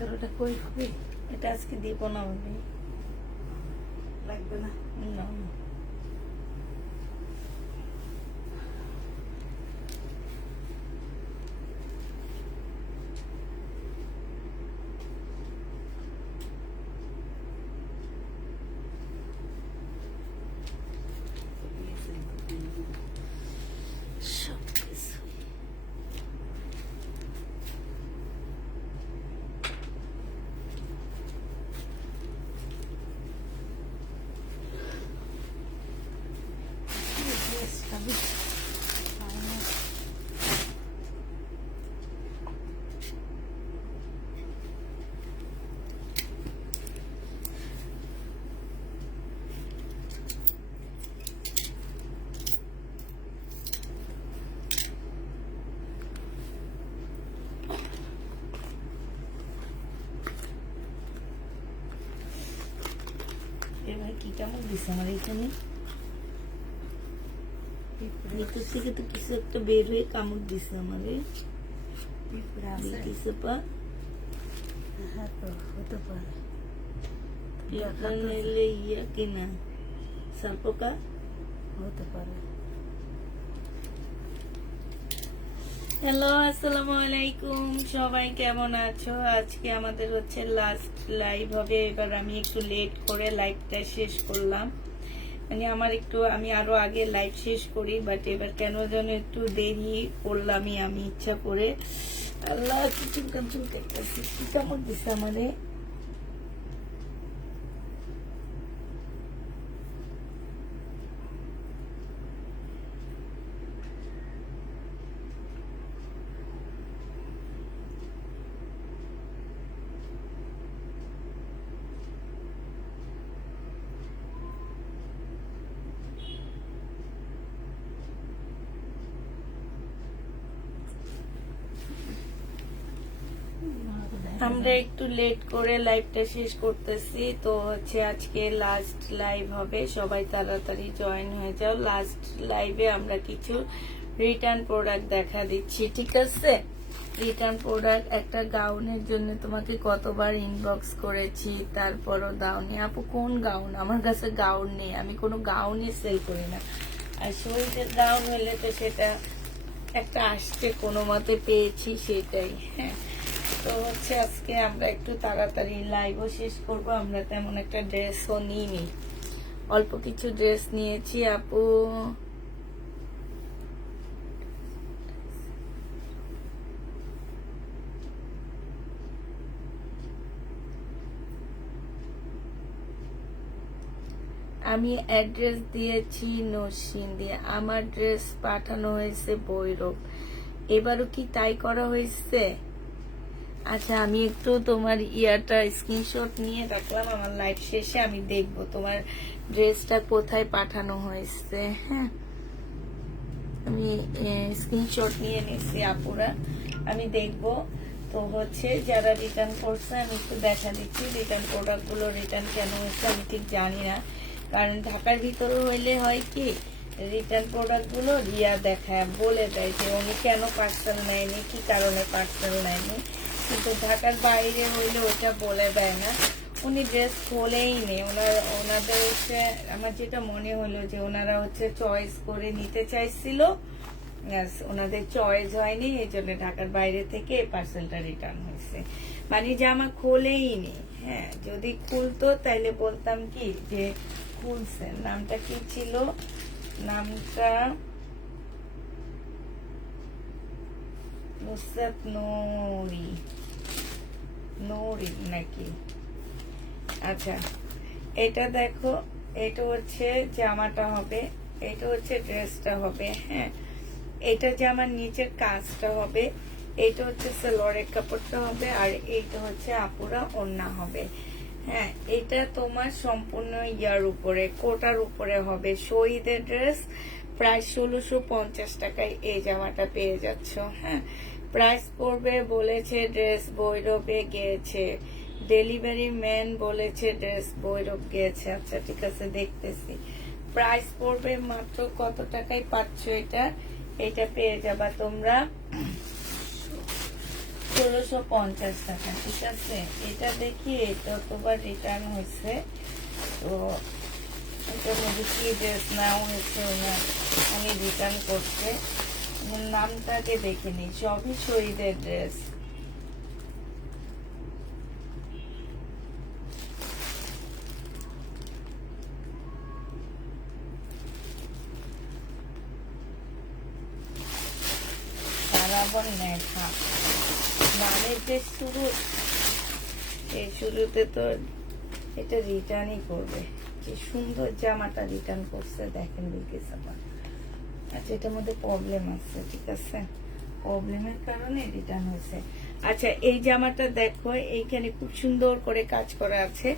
কারোটা কই হবে? এটা আজকে দিব না ভাবি, লাগবে না। না সব কিছু ড্রেস খাবি? এবার কি কেমন দিছে আমার এখানে ভিতর থেকে তো কিছু একটা বের হয়ে কামড় দিছে আমারে দিছে পা হ্যাঁ তো হতে পারে। এখানে এলে ইয়া কিনা সাপোকা হতে পারে। হ্যালো, আসসালামু আলাইকুম, সবাই কেমন আছো? আজকে আমাদের হচ্ছে লাস্ট লাইভ হবে। এবার আমি একটু লেট করে লাইভটা শেষ করলাম, মানে আমার একটু আমি আরো আগে লাইভ শেষ করি, বাট এবার কেন যেন একটু দেরি করলামই আমি ইচ্ছা করে। আল্লাহ কি চুলকান চুলকাইতেছি, কি কামড় দিছে আমারে। আমরা একটু লেট করে লাইভটা শেষ করতেছি, তো হচ্ছে আজকে লাস্ট লাইভ হবে, সবাই তাড়াতাড়ি জয়েন হয়ে যাও। লাস্ট লাইভে আমরা কিছু রিটার্ন প্রোডাক্ট দেখা দিচ্ছি, ঠিক আছে? রিটার্ন প্রোডাক্ট, একটা গাউনের জন্য তোমাকে কতবার ইনবক্স করেছি, তারপরও দাওনি। আপু কোন গাউন? আমার কাছে গাউন নেই, আমি কোনো গাউনই সেল করি না। আর শরীরের গাউন হলে তো সেটা একটা আসছে, কোনো মতে পেয়েছি, সেটাই। হ্যাঁ, তো হচ্ছে আজকে আমরা একটু তাড়াতাড়ি লাইভও শেষ করব। আমরা তেমন একটা ড্রেসও নিইনি, অল্প কিছু ড্রেস নিয়েছি। আপু আমি অ্যাড্রেস দিয়েছি নরসিংদী, আমার ড্রেস পাঠানো হয়েছে ভৈরব। এবারও কি তাই করা হয়েছে? আচ্ছা, আমি একটু তোমার ইয়াটা স্ক্রিনশট নিয়ে রাখলাম, আমার লাইভ শেষে আমি দেখব তোমার ড্রেসটা কোথায় পাঠানো হয়েছে। হ্যাঁ, আমি স্ক্রিনশট নিয়ে নিচ্ছি আপুরা, আমি দেখব। তো হচ্ছে যারা রিটার্ন করছে আমি একটু দেখা দিচ্ছি রিটার্ন প্রোডাক্ট গুলো রিটার্ন কেন হচ্ছে আমি ঠিক জানি না, কারণ ঢাকার ভিতরে হইলে হয় কি রিটার্ন প্রোডাক্ট গুলো রিয়া দেখায় বলে দেয় যে উনি কেন পার্সেল নেয়নি, কি কারণে পার্সেল নেয়নি, কিন্তু ঢাকার বাইরে হইলে ওটা বলে দেয় না। উনি ড্রেস খোলেই নেই, ওনাদের হচ্ছে আমার যেটা মনে হলো যে ওনারা হচ্ছে চয়েস করে নিতে চাইছিল, ওনাদের চয়েস হয়নি, এই জন্য ঢাকার বাইরে থেকে পার্সেলটা রিটার্ন হয়েছে। মানে জামা খোলেই নি। হ্যাঁ, যদি খুলতো তাইলে বলতাম কি যে খুলছে। নামটা কি ছিল? নামটা নুসরাত নূরি, নূরি নাকি? আচ্ছা, এটা দেখো, এটা হচ্ছে জামাটা হবে, এটা হচ্ছে ড্রেসটা হবে। হ্যাঁ, এটা জামার নিচের কাজটা হবে, এটা হচ্ছে সালোয়ারের কাপড়টা হবে, আর এইটা হচ্ছে আপুরা ওড়না হবে। হ্যাঁ, এটা তোমার সম্পূর্ণ ইয়ার উপরে, কোটার উপরে হবে। শহীদের ড্রেস প্রায় 1650 টাকায় এই জামাটা পেয়ে যাচ্ছ। হ্যাঁ, প্রাইস পড়বে বলেছে ড্রেস ভৈরবে গিয়েছে, ডেলিভারি ম্যান বলেছে ড্রেস ভৈরব গিয়েছে। আচ্ছা ঠিক আছে, দেখতেছি। প্রাইস পড়বে মাত্র কত টাকায় পাচ্ছ এটা? এটা পেয়ে যাবা তোমরা 1650 টাকা, ঠিক আছে। এটা দেখি এটা তোমার রিটার্ন হয়েছে, তো এটার মধ্যে কি ড্রেস নাও হয়েছে ওনার, উনি রিটার্ন করছে। নামটাকে দেখে নি, সবই শহীদের ড্রেস। বরাবর লেখা নামের যে শুরু, এই শুরুতে তো এটা রিটার্নই করবে। কি সুন্দর জামাটা রিটার্ন করছে, দেখেন বিলকিস আপা। আচ্ছা, এটার মধ্যে প্রবলেম আছে, ঠিক আছে, প্রবলেমের কারণে রিটার্ন হয়েছে। আচ্ছা, এই জামাটা দেখো, এইখানে খুব সুন্দর করে কাজ করা আছে।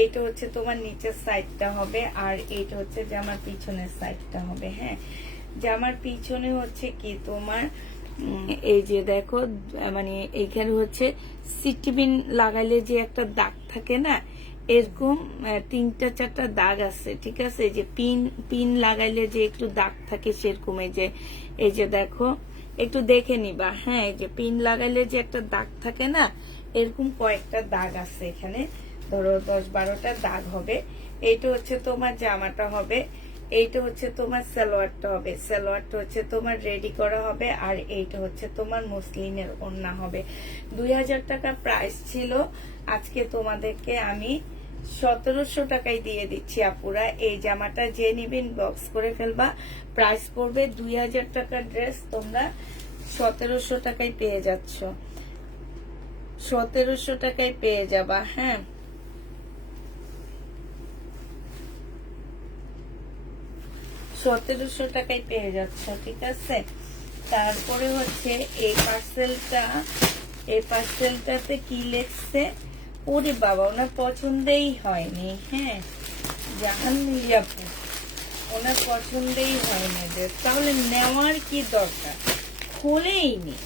এইটা হচ্ছে তোমার নিচের সাইডটা হবে, আর এইটা হচ্ছে জামার পিছনের সাইডটা হবে। হ্যাঁ, জামার পিছনে হচ্ছে কি তোমার এই যে দেখো, মানে এইখানে হচ্ছে সিটিবিন লাগাইলে যে একটা দাগ থাকে না, এরকম 3-4টা দাগ আছে, ঠিক আছে। যে পিন লাগাইলে যে একটু দাগ থাকে সেরকম, এই যে দেখো, একটু দেখে নিবা। হ্যাঁ, এই যে পিন লাগাইলে যে একটা দাগ থাকে না, এরকম কয়েকটা দাগ আছে এখানে, ধরো 10-12টা দাগ হবে। এইটা হচ্ছে তোমার জামাটা হবে, এইটা হচ্ছে তোমার সালোয়ারটা হবে, সালোয়ারটা হচ্ছে তোমার রেডি করা হবে, আর এইটা হচ্ছে তোমার মসলিনের ওড়না হবে। 2000 টাকা প্রাইস ছিল, আজকে তোমাদেরকে আমি 1700 টাকায় দিয়ে দিচ্ছি আপুরা। এই জামাটা যে নিবেন বক্স করে ফেলবা, প্রাইস পড়বে 2000 টাকার ড্রেস তোমরা 1700 টাকায় পেয়ে যাচ্ছ, 1700 টাকায় পেয়ে যাবা। হ্যাঁ, 1700 টাকায় পেয়ে যাচ্ছ, ঠিক আছে। তারপরে হচ্ছে এই পার্সেলটাতে কি লেখছে, ওরে বাবা, ওনার পছন্দেই হয়নি। হ্যাঁ, জাহান মিলিয়াপু, ওনার পছন্দেই হয়নি ড্রেস, তাহলে নেওয়ার কি দরকার, খুলেই নি,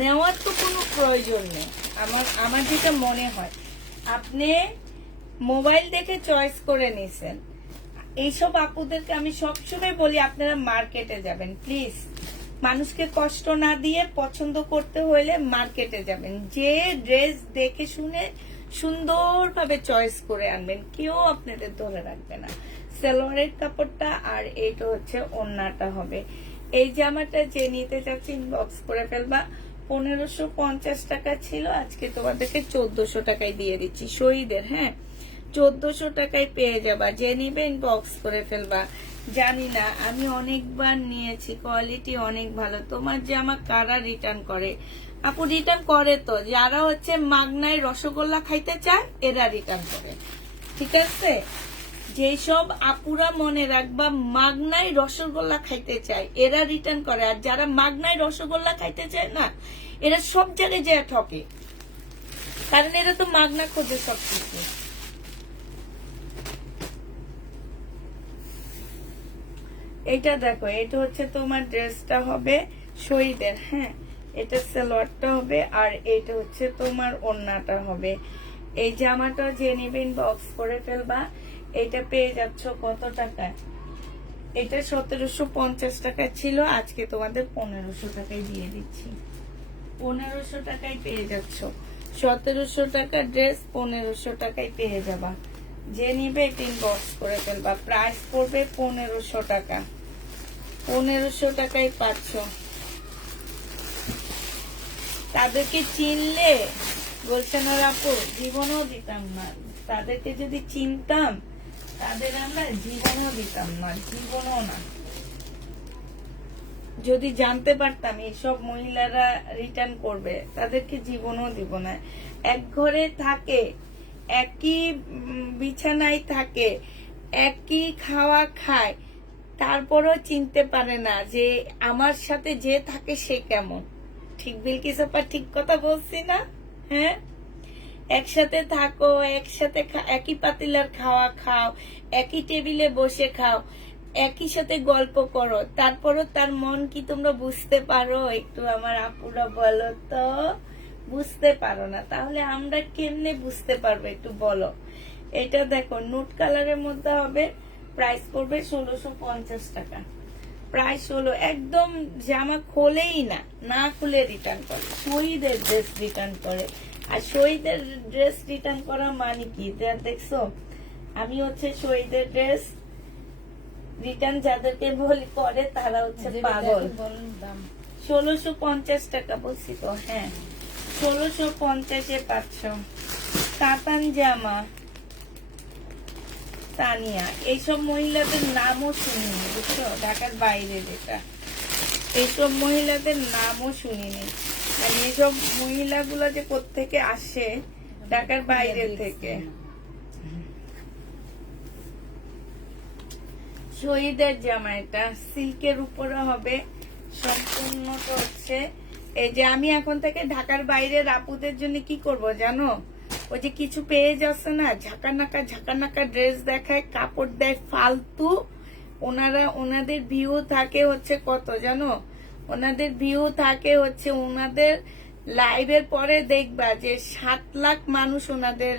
নেওয়ার তো কোনো প্রয়োজন নেই। আমার যেটা মনে হয়, আপনি মোবাইল দেখে চয়েস করে নিছেন। এইসব আপুদেরকে আমি সবসময় বলি, আপনারা মার্কেটে যাবেন প্লিজ, মানুষকে কষ্ট না দিয়ে পছন্দ করতে হইলে মার্কেটে যাবেন, যে ড্রেস দেখে শুনে সুন্দরভাবে চয়েস করে আনবেন, কেউ আপনাদের ধরে রাখবে না। সালোয়ারের কাপড়টা আর এইটা হচ্ছে ওড়নাটা হবে। এই জামাটা যে নিতে চাচ্ছি ইনবক্স করে ফেলবা। 1550 টাকা ছিল, আজকে তোমাদেরকে 1400 টাকায় দিয়ে দিচ্ছি শহীদের। হ্যাঁ, 1400 টাকায় পেয়ে যাবা, যে নিবে ইনবক্স করে ফেলবা। জানি না, আমি অনেকবার নিয়েছি, কোয়ালিটি অনেক ভালো। তোমার জামা কারা রিটার্ন করে আপু? রিটার্ন করে তো যারা হচ্ছে মাগনায় রসগোল্লা খাইতে চায়, এরা রিটার্ন করে, ঠিক আছে। যেসব আপুরা মনে রাখবা মাগনায় রসগোল্লা খাইতে চায়, এরা রিটার্ন করে। আর যারা মাগনায় রসগোল্লা খাইতে চায় না, এরা সব জায়গায় যায় ঠকে, কারণ এরা তো মাগনা খোঁজে সবকিছু। এটা দেখো, এটা হচ্ছে তোমার ড্রেসটা হবে শহীদের। হ্যাঁ, এটা সালোয়ারটা হবে, আর এটা হচ্ছে তোমার ওড়নাটা হবে। এই জামাটা যে নিবেন বক্স করে ফেলবা। এটা পেয়ে যাচ্ছ কত টাকায়? এটা 1750 টাকা ছিল, আজকে তোমাদের 1500 টাকায় দিয়ে দিচ্ছি। 1500 টাকায় পেয়ে যাচ্ছ, 1700 টাকা ড্রেস 1500 টাকায় পেয়ে যাবা। যে নিবে তিন বক্স করে ফেলবা, প্রাইস পড়বে 1500 টাকা। 1500 টাকায় পাচ্ছ। তাদেরকে চিনলে বলছেন ওর আপু জীবনও দিতাম না, তাদেরকে যদি চিনতাম তাদের আমরা জীবনও দিতাম না, জীবনও না। যদি জানতে পারতাম এইসব মহিলারা রিটার্ন করবে, তাদেরকে জীবনও দিব না। এক ঘরে থাকে, একই বিছানায় থাকে, একই খাওয়া খায়, তারপরও চিনতে পারে না যে আমার সাথে যে থাকে সে কেমন। ঠিক বিলকিস আপা, ঠিক কথা বলছি না? হ্যাঁ, একসাথে থাকো, একসাথে একই পাতিলার খাওয়া খাও, একই টেবিলে বসে খাও, একই সাথে গল্প করো, তারপরও তার মন কি তোমরা বুঝতে পারো? একটু আমার আপুরা বলো তো, বুঝতে পারো না, তাহলে আমরা কেমনে বুঝতে পারবো একটু বলো। এটা দেখো, নুট কালারের মধ্যে হবে, প্রাইস পড়বে 1650 টাকা। প্রায় 16, একদম জামা খোলেই না, না খুলে রিটার্ন করে। শহীদের ড্রেস রিটার্ন করে, আর শহীদের ড্রেস রিটার্ন করা মানে কি দেখছো? আমি হচ্ছে শহীদের ড্রেস রিটার্ন যাদেরকে বলি করে তারা হচ্ছে পাগল। 1650 টাকা বলছি তো, হ্যাঁ 1650-এ 500 কাতান জামা তানিয়া। এইসব মহিলাদের নামও শুনিনি, বুঝছো, ঢাকার বাইরে যেটা, এইসব মহিলাদের নামও শুনিনি। মানে এইসব মহিলাগুলো যে কোত্থেকে আসে, ঢাকার বাইরে থেকে। শহীদের জামা, এটা সিল্কের উপরে হবে সম্পূর্ণটা হচ্ছে। এই যে আমি এখন থেকে ঢাকার বাইরের আপুদের জন্য কি করব জানো? ওই যে কিছু পেজ আছে না, ঝাঁকানাকা ড্রেস দেখায়, কাপড় দেয় ফালতু। ওনাদের ভিউ থাকে হচ্ছে কত জানো? ওনাদের ভিউ থাকে হচ্ছে, ওনাদের লাইভের পরে দেখবা যে 7 লাখ মানুষ ওনাদের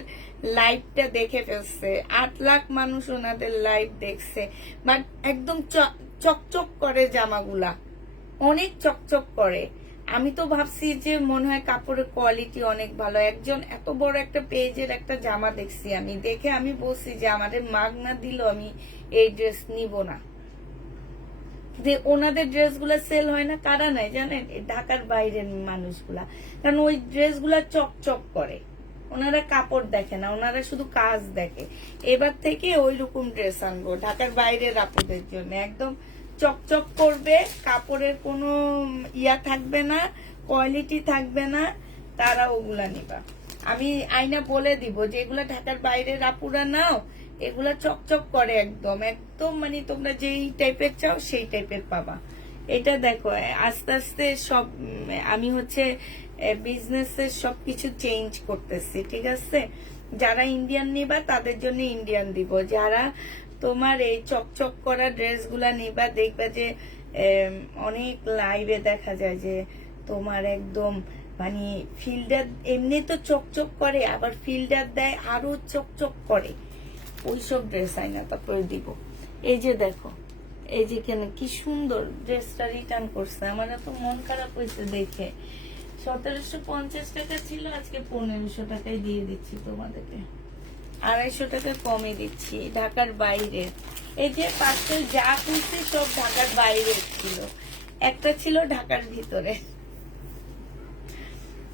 লাইভটা দেখে ফেলছে, 8 লাখ মানুষ ওনাদের লাইভ দেখছে। বাট একদম চকচক করে জামাগুলা, অনেক চকচক করে। আমি তো ভাবছি যে মনে হয় কাপড়ের কোয়ালিটি অনেক ভালো। একজন এত বড় একটা পেজের একটা জামা দেখছি, আমি দেখে আমি বলছি যে আমাদের মাগনা দিল আমি এই ড্রেস নিব না। যে ওনাদের ড্রেসগুলা সেল হয় না, কারা নাই জানেন? ঢাকার বাইরের মানুষগুলা। কারণ ওই ড্রেসগুলা চকচক করে, ওনারা কাপড় দেখে না, ওনারা শুধু কাজ দেখে। এবার থেকে ওই রকম ড্রেস আনবো ঢাকার বাইরের আপুদের জন্য, একদম চকচক করবে, কাপড়ের কোনো ইয়া থাকবে না, কোয়ালিটি থাকবে না, তারা ওগুলা নিবা। আমি আইনা বলে দিব যে এগুলা ঢাকার বাইরের আপুরা নাও, এগুলা চকচক করে একদম একদম, মানে তোমরা যেই টাইপের চাও সেই টাইপের পাবা। এটা দেখো আস্তে আস্তে সব আমি হচ্ছে বিজনেসের সবকিছু চেঞ্জ করতেছি, ঠিক আছে? যারা ইন্ডিয়ান নিবা তাদের জন্য ইন্ডিয়ান দিব, যারা তোমার এই চকচক করা ড্রেসগুলা নিবা দেখবা যে অনেক লাইভে দেখা যায় যে তোমার একদম মানে ফিল্টার এমনি তো চকচক করে, আবার ফিল্টার দেয় আরো চকচক করে, ওইসব ড্রেস আইনা তারপরে দিব। এই যে দেখো, এই যে কেন কি সুন্দর ড্রেসটা রিটার্ন করছে, আমার তো মন খারাপ হয়েছে দেখে। 1750 টাকা ছিল, আজকে 1500 টাকায় দিয়ে দিচ্ছি তোমাদেরকে, 250 টাকা কমে দিচ্ছি। ঢাকার বাইরে এই যে পার্সেল যা খুঁজছি সব ঢাকার বাইরে ছিল, একটা ছিল ঢাকার ভিতরে,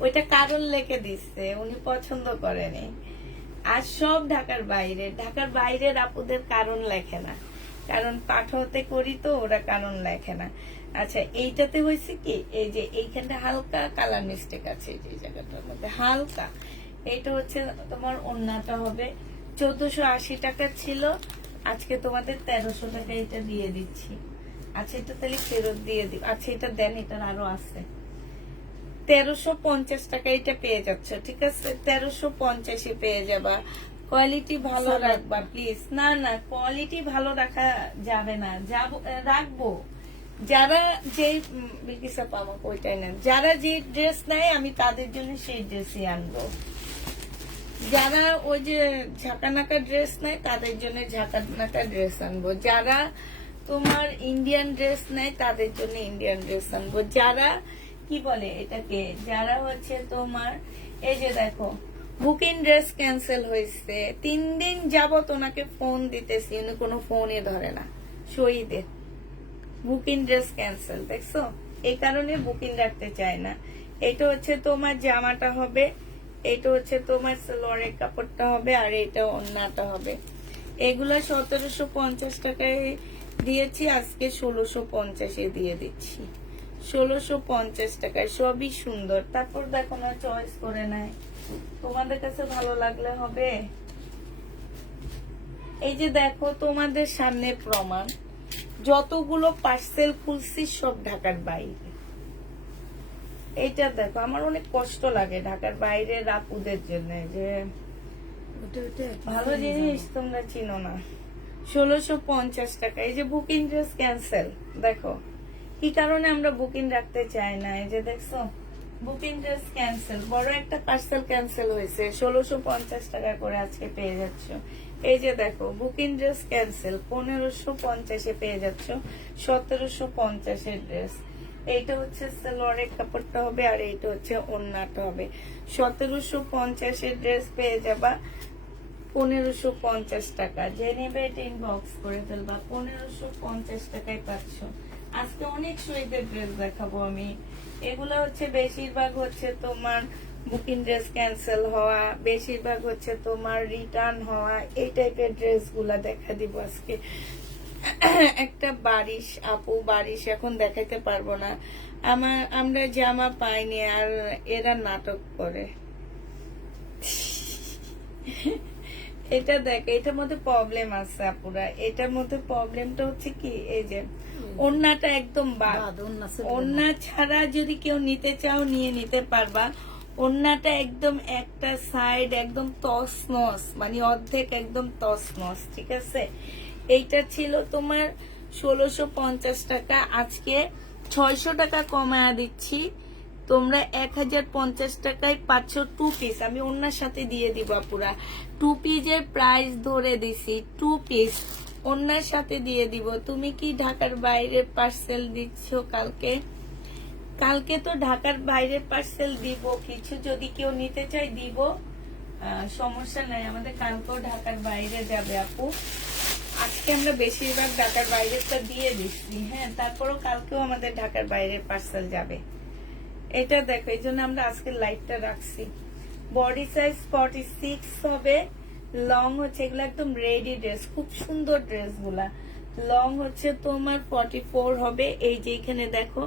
ওইটা কারণ লেখে দিচ্ছে, উনি পছন্দ করেনি। আর সব ঢাকার বাইরে, ঢাকার বাইরের আপুদের কারণ লেখে না, কারণ পাঠাতে করি তো ওরা কারণ লেখে না। আচ্ছা এইটাতে হয়েছে কি, এই যে এইখানটা হালকা কালার মিস্টেক আছে, এই জায়গাটার মধ্যে হালকা। এটা হচ্ছে তোমার ওন্নাটা হবে 1480 টাকা ছিল, আজকে তোমাদের 1300 টাকা এটা দিয়ে দিচ্ছি। আচ্ছা এটা তাহলে ফেরত দিয়ে দিব। আচ্ছা এটা দেন, এটার আরো আছে। 1350 টাকা এটা পেয়ে যাচ্ছ, ঠিক আছে? 1350-এ পেয়ে যাবা। কোয়ালিটি ভালো রাখবা প্লিজ। না না, কোয়ালিটি ভালো রাখা যাবে না, রাখবো। যারা যে বিলকিসা পামা ওইটাই নেন, যারা যে ড্রেস নেয় আমি তাদের জন্য সেই ড্রেসই আনবো। যারা ওই যে ঝাঁকানাকা ড্রেস নেয় তাদের জন্য ঝাঁকানাকা ড্রেস আনবো। যারা তোমার ইন্ডিয়ান ড্রেস নেয় তাদের জন্য ইন্ডিয়ান ড্রেস আনবো। যারা কি বলে এটাকে, যারা হচ্ছে তোমার এই যে দেখো বুকিং ড্রেস ক্যান্সেল হয়েছে, 3 দিন যাবত ওনাকে ফোন দিতেছি, উনি কোনো ফোনই ধরে না। শহীদের বুকিং ড্রেস ক্যান্সেল, দেখছো? এই কারণে বুকিং রাখতে চায় না। এটা হচ্ছে তোমার জামাটা হবে, এটা হচ্ছে তোমার সালোয়ারের কাপড়টা হবে, আর এটা ওন্নাটা হবে। এগুলা 1750 টাকায় দিয়েছি, আজকে 1650-এ দিয়ে দিচ্ছি। 1650 টাকায় সবই সুন্দর। তারপর দেখো না, চয়েস করে নেয়, তোমাদের কাছে ভালো লাগলে হবে। এই যে দেখো তোমাদের সামনে প্রমাণ, যতগুলো পার্সেল খুলছি সব ঢাকার বাইরে। এইটা দেখো, আমার অনেক কষ্ট লাগে ঢাকার বাইরে আপুদের জন্য, যে ভালো জিনিস তোমরা চিনো না। 1650 টাকা। এই যে বুকিং ড্রেস ক্যান্সেল, দেখো কি কারণে আমরা বুকিং রাখতে চাই না। এই যে দেখছো বুকিং ড্রেস ক্যান্সেল, বড় একটা পার্সেল ক্যান্সেল হয়েছে, 1650 টাকা করে আজকে পেয়ে যাচ্ছ। এই যে দেখো বুকিং ড্রেস ক্যান্সেল, 1550-এ পেয়ে যাচ্ছ 1750-এর ড্রেস। এইটা হচ্ছে সালোয়ারের কাপড়টা হবে আর এইটা হচ্ছে ওড়নাটা হবে। 1750-এর ড্রেস পেয়ে যাবা 1550 টাকা। যে নেবে এটা ইনবক্স করে ফেলবা, 1550 টাকায় পাচ্ছ। আজকে অনেক শহীদের ড্রেস দেখাবো আমি। এগুলো হচ্ছে বেশিরভাগ হচ্ছে তোমার বুকিং ড্রেস ক্যান্সেল হওয়া, বেশিরভাগ হচ্ছে তোমার রিটার্ন হওয়া, এই টাইপের ড্রেস গুলা দেখা দিব আজকে। একটা বারিশ আপু, বারিশ এখন দেখাইতে পারবো না, আমরা জামা পাইনি আর এরা নাটক করে। এটা দেখ, এটার মধ্যে প্রবলেম আছে আপুরা। এটার মধ্যে প্রবলেমটা হচ্ছে কি, এই যে ওড়নাটা একদম বাদ। ওড়না ছাড়া যদি কেউ নিতে চাও নিয়ে নিতে পারবা। ওড়নাটা একদম একটা সাইড একদম তছনছ, মানে অর্ধেক একদম তছনছ, ঠিক আছে। এইটা ছিল তোমার 1650 টাকা, আজকে 600 টাকা কমায়া দিচ্ছি। তোমরা 1050 টাকায় পাচ্ছ 2 পিস। আমি ওনার সাথে দিয়ে দিব পুরা 2 পিসের প্রাইস ধরে দিছি, 2 পিস ওনার সাথে দিয়ে দিব। তুমি কি ঢাকার বাইরে পার্সেল দিচ্ছ কালকে? কালকে তো ঢাকার বাইরে পার্সেল দিব, কিছু যদি কেউ নিতে চাই দিব, সমস্যা নাই। আমাদের কালকেও ঢাকার বাইরে যাবে আপু। আজকে আমরা বেশিরভাগ ঢাকার বাইরেটা দিয়ে দিচ্ছি, হ্যাঁ, তারপরও কালকেও আমাদের ঢাকার বাইরে পার্সেল যাবে। এটা দেখো, এই জন্য আমরা আজকে লাইটটা রাখছি। বডি সাইজ 46 হবে, লং হচ্ছে, এগুলো একদম রেডি ড্রেস, খুব সুন্দর ড্রেস গুলা। লং হচ্ছে তোমার 44 হবে। এই যে এখানে দেখো,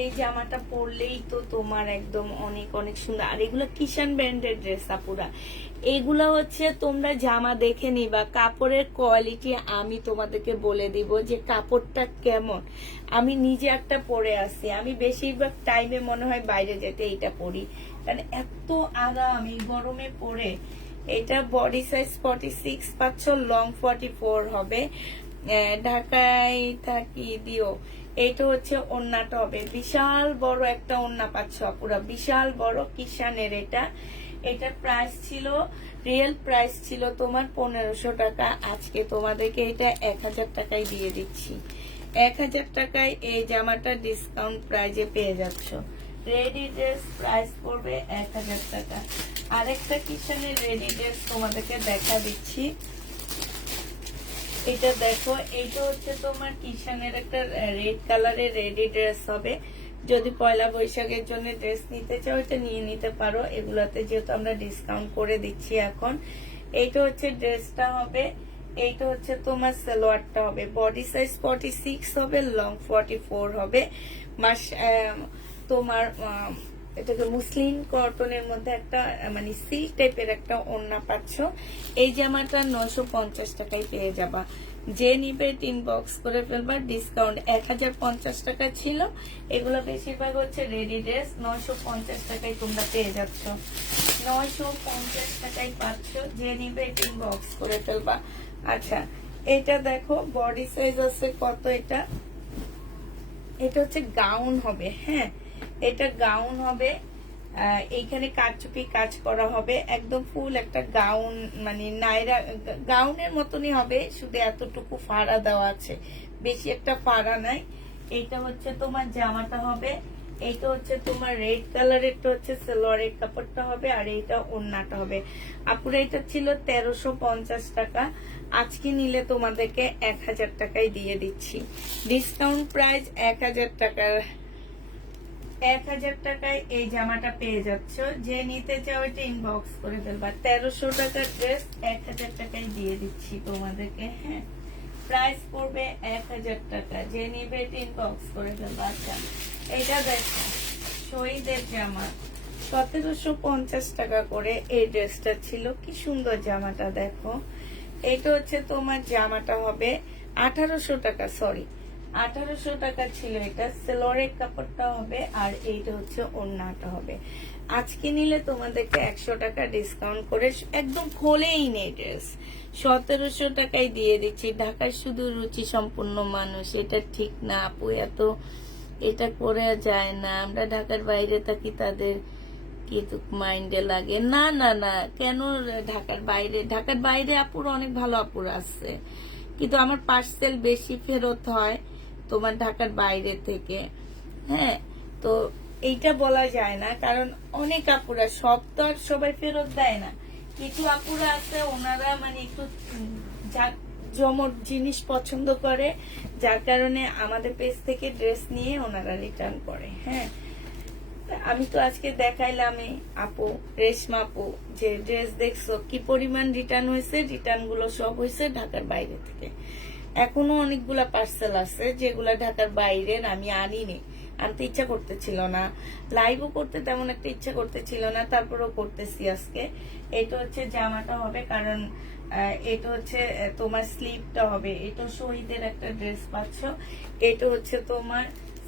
এই জামাটা পরলেই তো তোমার একদম অনেক অনেক সুন্দর। আর এগুলো কিষান ব্র্যান্ডের ড্রেস আপুরা। এগুলো হচ্ছে তোমরা জামা দেখে নিবা, কাপড়ের কোয়ালিটি আমি তোমাদেরকে বলে দিব যে কাপড়টা কেমন। আমি নিজে একটা পরে আসি, আমি বেশিরভাগ টাইমে মনে হয় বাইরে যেতে এইটা পরি, কারণ এত আরাম এই গরমে পরে। এটা বডি সাইজ 46 পাচ্ছ, লং 44 হবে। ঢাকায় থাকি দিও। এইটা হচ্ছে ওড়নাটা হবে, বিশাল বড় একটা ওড়না পাচ্ছ পুরা, বিশাল বড় কিষানের। এটার প্রাইস ছিল, রিয়েল প্রাইস ছিল তোমার 1500 টাকা, আজকে তোমাদেরকে এটা 1000 টাকায় দিয়ে দিচ্ছি। 1000 টাকায় এই জামাটা ডিসকাউন্ট প্রাইজে পেয়ে যাচ্ছ। রেডি ড্রেস প্রাইস পড়বে 1000 টাকা। আরেকটা কিষানের রেডি ড্রেস তোমাদেরকে দেখা দিচ্ছি। এটা দেখো, এইটা হচ্ছে তোমার কিষানের একটা রেড কালারের রেডি ড্রেস হবে। যদি পয়লা বৈশাখের জন্য ড্রেস নিতে চাও এটা নিয়ে নিতে পারো, এগুলাতে যেহেতু আমরা ডিসকাউন্ট করে দিচ্ছি এখন। এইটা হচ্ছে ড্রেসটা হবে, এইটা হচ্ছে তোমার সালোয়ারটা হবে। বডি সাইজ 46 হবে, লং 44 হবে। তোমার এটাকে মুসলিম কটনের মধ্যে একটা মানে সিল্ক টাইপের একটা ওড়না পাচ্ছ। এই জামাটা 950 টাকায় পেয়ে যাবা। যে নিবে ইনবক্স করে ফেলবা, ডিসকাউন্ট 1050 টাকা ছিল। এগুলো বেশিরভাগ হচ্ছে রেডি ড্রেস, 950 টাকায় তোমরা পেয়ে যাচ্ছ। 950 টাকায় পাচ্ছ, যে নিবে ইনবক্স করে ফেলবা। আচ্ছা, এটা দেখো বডি সাইজ আছে কত, এটা হচ্ছে গাউন হবে, হ্যাঁ, এটা গাউন হবে। এইখানে কারচুপি কাজ করা হবে, একদম ফুল একটা গাউন, মানে নাইরা গাউনের মতনই হবে, শুধু এতটুকু ফাড়া দেওয়া আছে, বেশি একটা ফাড়া নাই। এইটা হচ্ছে তোমার জামাটা হবে। এইটা হচ্ছে তোমার রেড কালারেরটা হচ্ছে সালোয়ারের কাপড়টা হবে, আর এইটা ওড়নাটা হবে। আপুরা এটা ছিল 1350 টাকা, আজকে নিলে তোমাদেরকে 1000 টাকায় দিয়ে দিচ্ছি। ডিসকাউন্ট প্রাইস 1000 টাকা। 1000 টাকায় এই জামাটা পেয়ে যাচ্ছ। যে নিতে চাও এটা ইনবক্স করে ফেলবা। 1300 টাকার ড্রেস 1000 টাকায় দিয়ে দিচ্ছি তোমাদেরকে, হ্যাঁ, প্রাইস পড়বে 1000 টাকা। যে নিবে এটা ইনবক্স করে ফেলবা। আচ্ছা, এটা দেখো শহীদের জামা, 1750 টাকা করে এই ড্রেসটা ছিল। কি সুন্দর জামাটা দেখো। এটা হচ্ছে তোমার জামাটা হবে 1800 টাকা, সরি 1800 টাকা ছিল। এটা সেলোয়ারের কাপড়টা হবে, আর এইটা হচ্ছে ওড়নাটা হবে। আজকে নিলে তোমাদেরকে 100 টাকা ডিসকাউন্ট করে একদম খোলেই নেই ড্রেস, 1700 টাকায় দিয়ে দিচ্ছি। ঢাকার শুধু রুচি সম্পূর্ণ মানুষ, এটা ঠিক না আপু, এত এটা করে যায় না। আমরা ঢাকার বাইরে থাকি, তাদের কিন্তু মাইন্ডে লাগে না না না, কেন ঢাকার বাইরে আপুর অনেক ভালো আপুর আছে, কিন্তু আমার পার্সেল বেশি ফেরত হয় তোমার ঢাকার বাইরে থেকে। হ্যাঁ, তো এইটা বলা যায় না, কারণ অনেক আপুরা, সব তো আর সবাই ফেরত দেয় না। কিছু আপুরা আছে ওনারা মানে একটু জমট জিনিস পছন্দ করে, যার কারণে আমাদের পেজ থেকে ড্রেস নিয়ে ওনারা রিটার্ন করে। হ্যাঁ, আমি তো আজকে দেখাইলাম আপু, রেশমা আপু, যে ড্রেস দেখছো কি পরিমাণ রিটার্ন হয়েছে। রিটার্ন গুলো সব হয়েছে ঢাকার বাইরে থেকে। এখনো অনেকগুলা পার্সেল আছে যেগুলা ঢাকার বাইরের, আমি আনিনি, আনতে ইচ্ছা করতেছিল না, লাইভও করতে তেমন একটা ইচ্ছা করতেছিল না, তারপরেও করতেছি আজকে। এটা হচ্ছে জামাটা হবে, কারণ এটা হচ্ছে তোমার স্লিভটা হবে, এটা শহীদের একটা ড্রেস পাচ্ছ। এটা হচ্ছে তোমার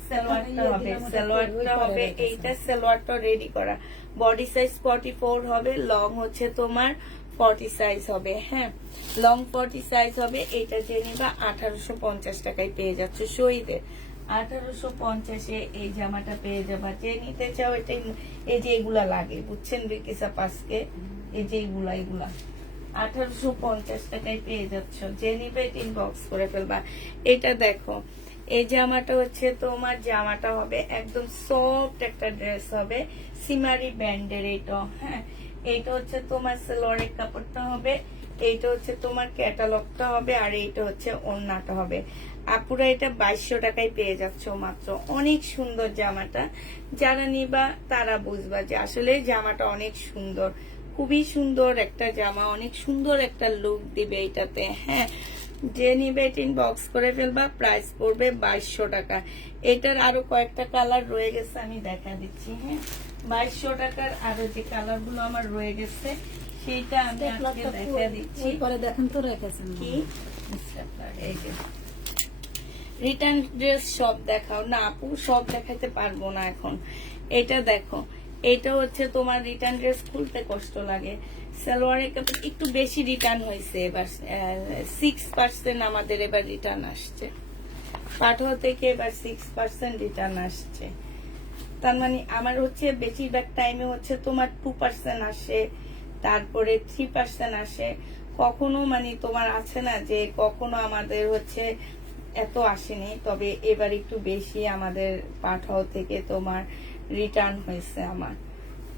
সালোয়ারটা হবে, সালোয়ারটা হবে এইটা, সালোয়ারটা রেডি করা। বডি সাইজ 44 হবে, লং হচ্ছে তোমার 40 সাইজ হবে। হ্যাঁ, লং 40 সাইজ হবে। এটা যে নিবা 1850 টাকায় পেয়ে যাচ্ছ শহীদের। 1850-এ এই জামাটা পেয়ে যাবা। যে নিতে চাও এটাই, এই যে এগুলা লাগে বুঝছেন বিকিসা পাসকে, এই যে এগুলা 1850 টাকায় পেয়ে যাচ্ছ। যে নিবে এটা ইনবক্স করে ফেলবা। এটা দেখো, এই জামাটা হচ্ছে তোমার, জামাটা হবে একদম সফট একটা ড্রেস হবে, সিমারি ব্যান্ডের এটা। হ্যাঁ, এইটা হচ্ছে তোমার সালোয়ারের কাপড়টা হবে, এইটা হচ্ছে তোমার ক্যাটালগটা হবে, আর এইটা হচ্ছে ওড়নাটা হবে। আপুরা এটা 2200 টাকায় পেয়ে যাচ্ছ মাত্র। অনেক সুন্দর জামাটা, যারা নিবা তারা বুঝবা যে আসলে জামাটা অনেক সুন্দর, খুবই সুন্দর একটা জামা, অনেক সুন্দর একটা লুক দিবে এটাতে। হ্যাঁ, যে নিবে এটা ইনবক্স করে ফেলবা। প্রাইস পড়বে 2200 টাকা। এটার আরো কয়েকটা কালার রয়ে গেছে, আমি দেখা দিচ্ছি। হ্যাঁ, 2200 টাকার আরো যে কালার গুলো আমার রয়ে গেছে সেটা আমি আজকে দেখা দিচ্ছি। পরে দেখেন তো রেখেছেন কি এই যে রিটার্ন ড্রেস সব দেখাও না আপু, সব দেখাইতে পারবো না এখন। এটা দেখো, এটা হচ্ছে তোমার রিটার্ন ড্রেস, খুলতে কষ্ট লাগে। সালোয়ারের কাপড় একটু বেশি রিটার্ন হয়েছে এবার, 6% আমাদের এবার রিটার্ন আসছে। পাঠাও থেকে এবার 6% রিটার্ন আসছে। তার মানে আমার হচ্ছে বেশিরভাগ টাইমে হচ্ছে তোমার 2% আসে, তারপরে 3% আসে। কখনো মানে তোমার আছে না যে কখনো আমাদের হচ্ছে এত আসেনি, তবে এবার একটু বেশি আমাদের পাঠাও থেকে তোমার রিটার্ন হয়েছে আমার,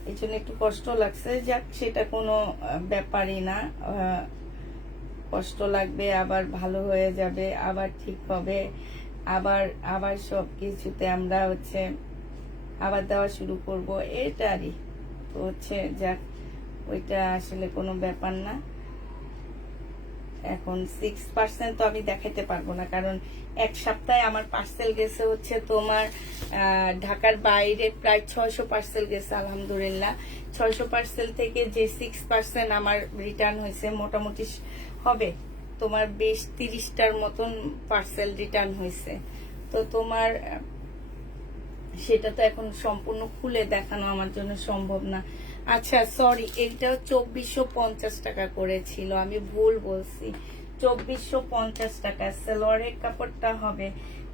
এই জন্য একটু কষ্ট লাগছে। যাক, সেটা কোনো ব্যাপারই না, কষ্ট লাগবে, আবার ভালো হয়ে যাবে, আবার ঠিক হবে, আবার সব কিছুতে আমরা হচ্ছে আবার দেওয়া শুরু করব, এটারই তো হচ্ছে। যাক, ওইটা আসলে কোনো ব্যাপার না। এখন 6% তো আমি দেখাতে পারবো না, কারণ এক সপ্তাহে আমার পার্সেল গেছে হচ্ছে তোমার ঢাকার বাইরে প্রায় 600 পার্সেল গেছে আলহামদুলিল্লাহ। 600 পার্সেল থেকে যে 6% আমার রিটার্ন হয়েছে, মোটামুটি হবে তোমার 20-30টার মতন পার্সেল রিটার্ন হয়েছে। তো তোমার সেটা তো এখন সম্পূর্ণ খুলে দেখানো আমার জন্য সম্ভব না। আচ্ছা সরি, এইটাও 2450 টাকা করেছিল, আমি ভুল বলছি, 2450 টাকা। সালোয়ারের কাপড়টা হবে,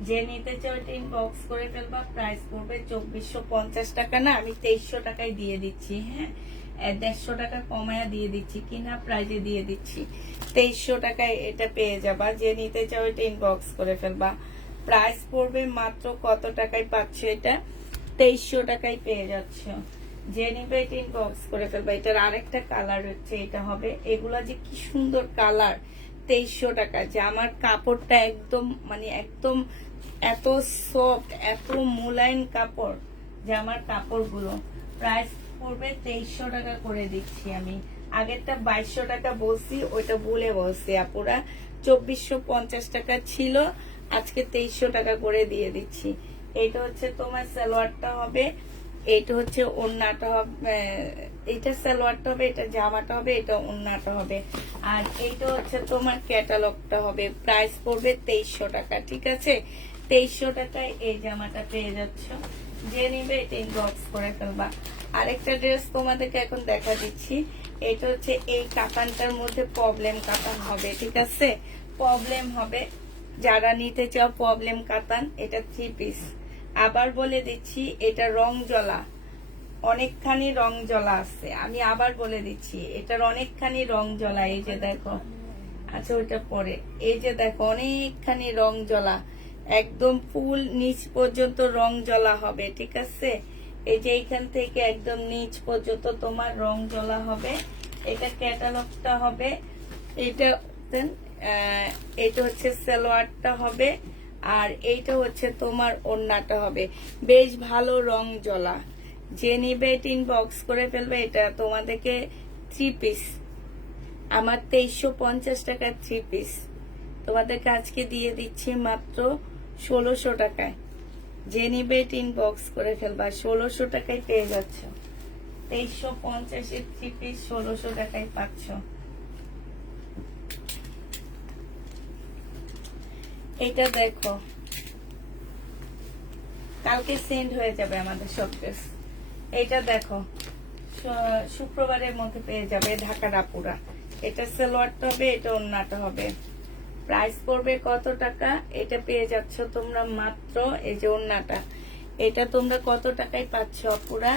যে নিতে চাও এটা ইনবক্স করে ফেলবা। প্রাইস পড়বে 2450 টাকা না, আমি 2300 টাকায় দিয়ে দিচ্ছি। হ্যাঁ, 150 টাকা কমায়া দিয়ে দিচ্ছি, কিনা প্রাইজে দিয়ে দিচ্ছি। 2300 টাকায় এটা পেয়ে যাবা। যে নিতে চাও এটা ইনবক্স করে ফেলবা। প্রাইস পড়বে মাত্র কত টাকায় পাচ্ছ এটা? 2300 টাকায় পেয়ে যাচ্ছ। যে নিবে এটা ইনবক্স করে ফেলবা। এটার আরেকটা কালার হচ্ছে এটা হবে। এগুলা যে কি সুন্দর কালার, 2300 টাকা। যে আমার কাপড়টা একদম মানে একদম এত সফট, এত মোলায়েম কাপড়, যে আমার কাপড়গুলো। প্রাইস পড়বে 2300 টাকা করে দিচ্ছি আমি। আগেরটা 2200 টাকা বলছি, ওইটা ভুলে বলছি আপুরা। 2450 টাকা ছিল, আজকে 2300 টাকা করে দিয়ে দিচ্ছি। এটা হচ্ছে তোমার সালোয়ারটা হবে, এটা হচ্ছে ওড়নাটা হবে, এটা সালোয়ারটা হবে, এটা জামাটা হবে, এটা ওড়নাটা হবে, আর এইটা হচ্ছে তোমার ক্যাটালগটা হবে। প্রাইস পড়বে 2300 টাকা। ঠিক আছে, 2300 টাকায় এই জামাটা পেয়ে যাচ্ছ। যে নিবে এটা ইনবক্স করে ফেলবা। আরেকটা ড্রেস তোমাদেরকে এখন দেখা দিচ্ছি। এটা হচ্ছে এই কাতানটার মধ্যে প্রবলেম কাতান হবে। ঠিক আছে, প্রবলেম হবে, যারা নিতে চাও প্রবলেম কাতান, এটা 3 পিস। আবার বলে দিচ্ছি, এটা রং জ্বলা, অনেকখানি রং জ্বলা আছে, আমি আবার বলে দিচ্ছি এটার অনেকখানি রং জ্বলা। এই যে দেখো, আচ্ছা ওইটা পরে, এই যে দেখো অনেকখানি রং জ্বলা, একদম ফুল নিচ পর্যন্ত রং জ্বলা হবে, ঠিক আছে। এই যে এইখান থেকে একদম নিচ পর্যন্ত তোমার রং জ্বলা হবে। এটা ক্যাটালগটা হবে, এটা এটা হচ্ছে সালোয়ারটা হবে, আর এইটা হচ্ছে তোমার ওড়নাটা হবে। বেশ ভালো রং জ্বলা, যে নিবে টিন বক্স করে ফেলবে। এটা তোমাদেরকে 3 পিস, আমার 2350 টাকার 3 পিস তোমাদেরকে আজকে দিয়ে দিচ্ছি মাত্র 1600 টাকায়। যে নিবে টিন বক্স করে ফেলবা, 1600 টাকায় পেয়ে যাচ্ছ। 2350 এর 3 পিস 1600 টাকায় পাচ্ছ। এটা দেখো, কালকে সেন্ড হয়ে যাবে আমাদের সব ড্রেস। এটা দেখো, শুক্রবারের মধ্যে পেয়ে যাবে ঢাকার আপুরা। এটা সালোয়ারটা হবে, এটা ওড়নাটা হবে। প্রাইস পড়বে কত টাকা? এটা পেয়ে যাচ্ছ তোমরা মাত্র, এই যে ওড়নাটা, এটা তোমরা কত টাকায় পাচ্ছ আপুরা?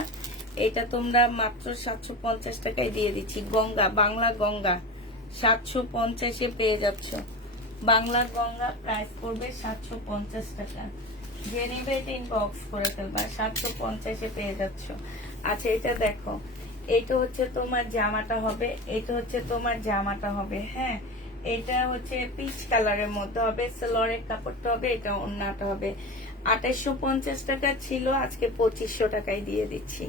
এটা তোমরা মাত্র 750 টাকায় দিয়ে দিচ্ছি। গঙ্গা, বাংলা গঙ্গা 750-এ পেয়ে যাচ্ছ। বাংলা গঙ্গা প্রাইস পড়বে 750 টাকা। যে নিবে এটা ইনবক্স করে ফেলবা, 750-এ পেয়ে যাচ্ছ। আচ্ছা এটা দেখো, এইটা হচ্ছে তোমার জামাটা হবে, এটা হচ্ছে তোমার জামাটা হবে। হ্যাঁ, এটা হচ্ছে পিচ কালারের মধ্যে হবে, সালোয়ারের কাপড়টা হবে, এটা ওড়নাটা হবে। 2850 টাকা ছিল, আজকে 2500 টাকায় দিয়ে দিচ্ছি।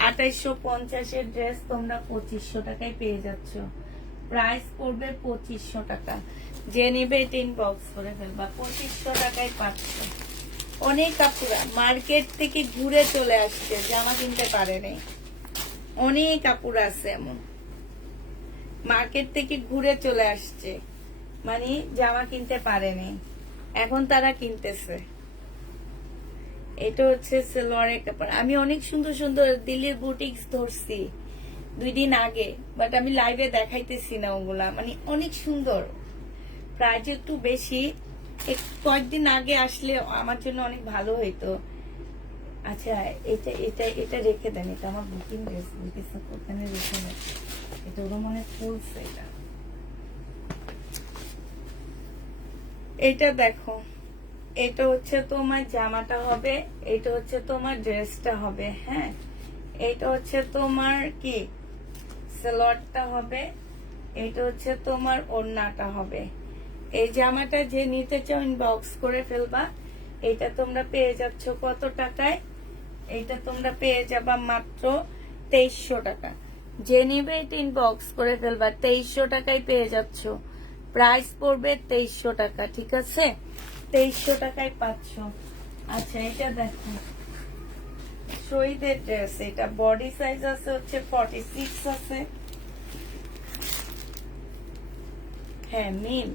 2850-এর ড্রেস তোমরা 2500 টাকায় পেয়ে যাচ্ছ। প্রাইস পড়বে 2500 টাকা। যে নিবে এটা ইনবক্স করে ফেলবা, 2500 টাকায় পাচ্ছ। অনেক কাপড়া মার্কেট থেকে ঘুরে চলে আসছে, জামা কিনতে পারে নাই। অনেক কাপড় আছে এমন, মার্কেট থেকে ঘুরে চলে আসছে, মানে জামা কিনতে পারেনি, এখন তারা কিনতেছে। এটা হচ্ছে সালোয়ারের কাপড়। আমি অনেক সুন্দর সুন্দর দিল্লির বুটিক্স ধরছি 2 দিন আগে, বাট আমি লাইভে দেখাইতেছি না ওগুলা, মানে অনেক সুন্দর, প্রাইস একটু বেশি। কয়েকদিন আগে আসলে আমার জন্য অনেক ভালো হইতো। আচ্ছা এটা এটা এটা রেখে দেন, এটা আমার বুকিং ড্রেস, ওখানে রেখে দেন। এটা ওরা মনে ফুলছে। এটা এটা দেখো, এটা হচ্ছে তোমার জামাটা হবে, এটা হচ্ছে তোমার ড্রেসটা হবে। হ্যাঁ, এটা হচ্ছে তোমার কি সালোয়ারটা হবে, এটা হচ্ছে তোমার ওড়নাটা হবে। এই জামাটা যে নিতে চাও ইনবক্স করে ফেলবা। এটা তোমরা পেয়ে যাচ্ছ কত টাকায়? এটা তোমরা পেয়ে যাবা মাত্র 2300 টাকা। যে নিবে এটা ইনবক্স করে ফেলবা, 2300 টাকায় পেয়ে যাচ্ছ। প্রাইস পড়বে 2300 টাকা, ঠিক আছে? 2300 টাকায় পাচ্ছ। আচ্ছা এটা দেখো, শহীদের ড্রেস, এটা বডি সাইজ আছে হচ্ছে 46 আছে। হ্যাঁ মিম,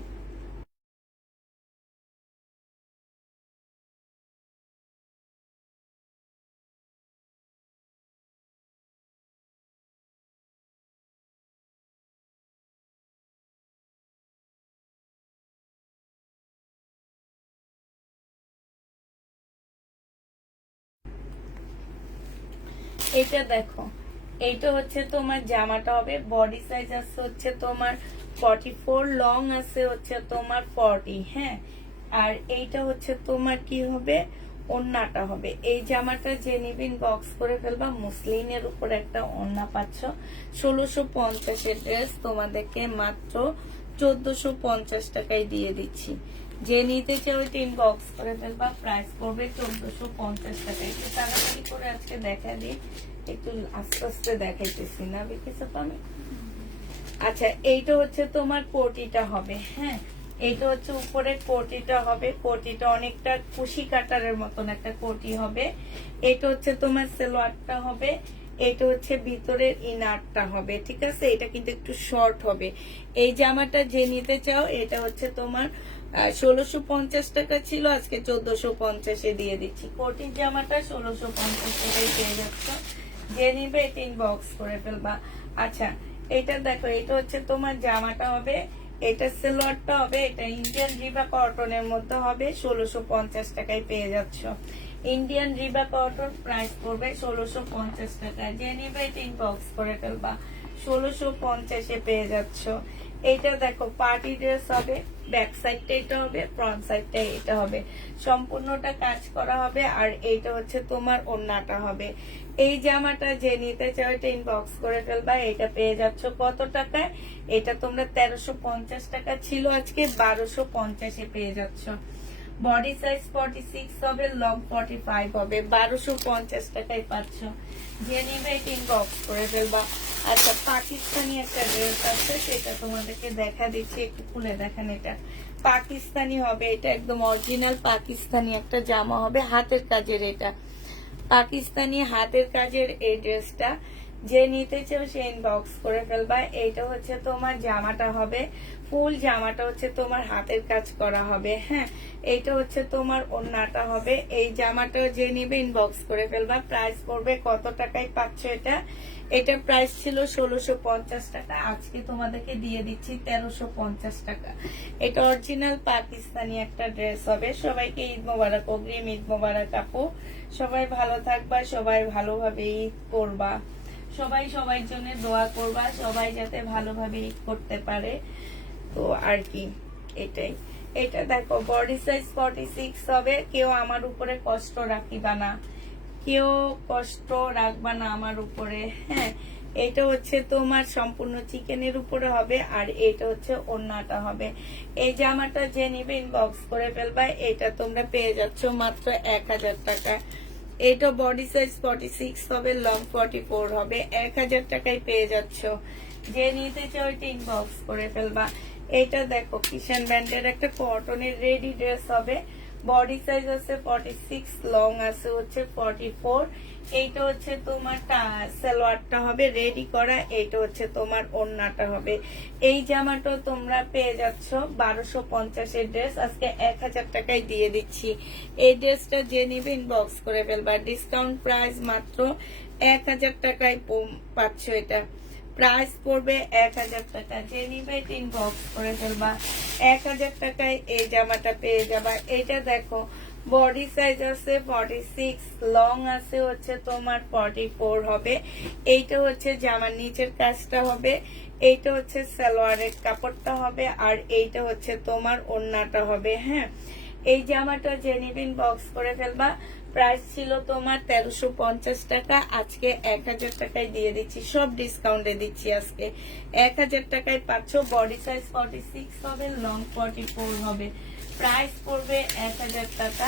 এটা দেখো, এইটা হচ্ছে তোমার জামাটা হবে, বডি সাইজ আছে হচ্ছে তোমার 44, লং আছে হচ্ছে তোমার 40। হ্যাঁ, আর এইটা হচ্ছে তোমার কি হবে, ওড়নাটা হবে। এই জামাটা যে নিবিন বক্স করে ফেলবা, মুসলিনের উপর একটা ওড়না পাচ্ছ। 1650-এর ড্রেস তোমাদেরকে মাত্র 1450 টাকায় দিয়ে দিচ্ছি। যে নিতে চাও টিন বক্স করে ফেলবা, প্রাইস পড়বে 1450 টাকা। একটু তাড়াতাড়ি করে আজকে দেখা দিই, একটু আস্তে আস্তে দেখাইতেছি না বিকজ আমি। আচ্ছা এইটা হচ্ছে তোমার কোটিটা হবে। হ্যাঁ, এইটা হচ্ছে উপরের কোটিটা হবে, কোটিটা অনেকটা কুশি কাটারের মতন একটা কোটি হবে। এটা হচ্ছে তোমার সালোয়ারটা হবে, এটা হচ্ছে ভিতরের ইনারটা হবে, ঠিক আছে? এটা কিন্তু একটু শর্ট হবে। এই জামাটা যে নিতে চাও, এটা হচ্ছে তোমার 1650 টাকা ছিল, আজকে 1450-এ দিয়ে দিচ্ছি। কোটির জামাটা 1650 টাকায় পেয়ে যাচ্ছ। যে নিবে এটা ইনবক্স করে ফেলবা। আচ্ছা এটা দেখো, এটা হচ্ছে তোমার জামাটা হবে, এটা সালোয়ারটা হবে, এটা ইন্ডিয়ান রিবা কটনের মধ্যে হবে, 1650 টাকায় পেয়ে যাচ্ছ। ইন্ডিয়ান রিবা কটন, প্রাইস পড়বে 1650 টাকা। যে নিবে ইনবক্স করে ফেলবা, 1650-এ পেয়ে যাচ্ছ। এইটা দেখো পার্টি ড্রেস হবে, ব্যাক সাইডটা এটা হবে, ফ্রন্ট সাইডটা এটা হবে, সম্পূর্ণটা কাজ করা হবে। আর এইটা হচ্ছে তোমার ওড়নাটা হবে। এই জামাটা যে নিতে চাও এটা ইনবক্স করে ফেলবা। এটা পেয়ে যাচ্ছ কত টাকায়? এটা তোমরা 1350 টাকা ছিল, আজকে 1250-এ পেয়ে যাচ্ছ। বডি সাইজ 46 হবে, লং 45 হবে, 1250 টাকায় পাচ্ছ। যে নিবে এটা ইনবক্স করে ফেলবা। আচ্ছা, পাকিস্তানি একটা ড্রেস আছে, সেটা তোমাদেরকে দেখা দিচ্ছি, একটু খুলে দেখেন। এটা পাকিস্তানি হবে, এটা একদম অরিজিনাল পাকিস্তানি একটা জামা হবে, হাতের কাজের। এটা পাকিস্তানি হাতের কাজের এই ড্রেসটা যে নিতে চাও সে ইনবক্স করে ফেলবা। এইটা হচ্ছে তোমার জামাটা হবে, ফুল জামাটা হচ্ছে তোমার হাতের কাজ করা হবে। হ্যাঁ, এইটা হচ্ছে তোমার ওড়নাটা হবে। এই জামাটা যে নিবে ইনবক্স করে ফেলবা। প্রাইস পড়বে কত টাকায় পাচ্ছ এটা? এটা প্রাইস ছিল 1650 টাকা, আজকে তোমাদেরকে দিয়ে দিচ্ছি 1350 টাকা। এটা অরিজিনাল পাকিস্তানি একটা ড্রেস হবে। সবাইকে ঈদ মোবারক, অগ্রিম ঈদ মোবারক আপু। সবাই ভালো থাকবা, সবাই ভালোভাবে ঈদ করবা, সবাই সবার জন্য দোয়া করবা, সবাই যাতে ভালোভাবে ঈদ করতে পারে। তো আর কি, এটাই। এটা দেখো বডি সাইজ 46 হবে। কেউ আমার উপরে কষ্ট রাখিবা না, কেউ কষ্ট রাখবা না আমার উপরে। হ্যাঁ, এটা হচ্ছে তোমার সম্পূর্ণ চিকেনের উপরে হবে, আর এটা হচ্ছে ওড়নাটা হবে। এই জামাটা যে নিবে ইনবক্স করে ফেলবা। এটা তোমরা পেয়ে যাচ্ছ মাত্র 1000 টাকা। এটা বডি সাইজ 46 হবে, লং 44 হবে, 1000 টাকায় পেয়ে যাচ্ছ। যে নিতে চাও এটা ইনবক্স করে ফেলবা। এটা দেখো কিষান ব্র্যান্ডের একটা কটনের রেডি ড্রেস হবে। বডি সাইজ আছে 46, লং আছে হচ্ছে 44। এইটা হচ্ছে তোমার সালোয়ারটা হবে রেডি করা, এইটা হচ্ছে তোমার ওড়নাটা হবে। এই জামাটা তোমরা পেয়ে যাচ্ছ 1250-এর ড্রেস, আজকে 1000 টাকায় দিয়ে দিচ্ছি। এই ড্রেসটা যে নিবে ইনবক্স করে ফেলবা। ডিসকাউন্ট প্রাইস মাত্র 1000 টাকায় পাচ্ছ। এটা প্রাইস পড়বে 1000 টাকা। যে নিবে ইনবক্স করে ফেলবা। 1000 টাকায় এই জামাটা পেয়ে যাবা। এটা দেখো বডি সাইজ আছে 46, লং আছে হচ্ছে তোমার 44 হবে। এইটা হচ্ছে জামার নিচের কাজটা হবে, এইটা হচ্ছে সালোয়ারের কাপড়টা হবে, আর এইটা হচ্ছে তোমার ওড়নাটা হবে। হ্যাঁ, এই জামাটা যে নিবে ইনবক্স করে ফেলবা। প্রাইস ছিল তোমার 1350 টাকা, আজকে 1000 টাকায় দিয়ে দিচ্ছি। সব ডিসকাউন্টে দিচ্ছি আজকে। 1000 টাকায় পাচ্ছ। বডি সাইজ 46 হবে, লং 44 হবে। প্রাইস পড়বে 1000 টাকা।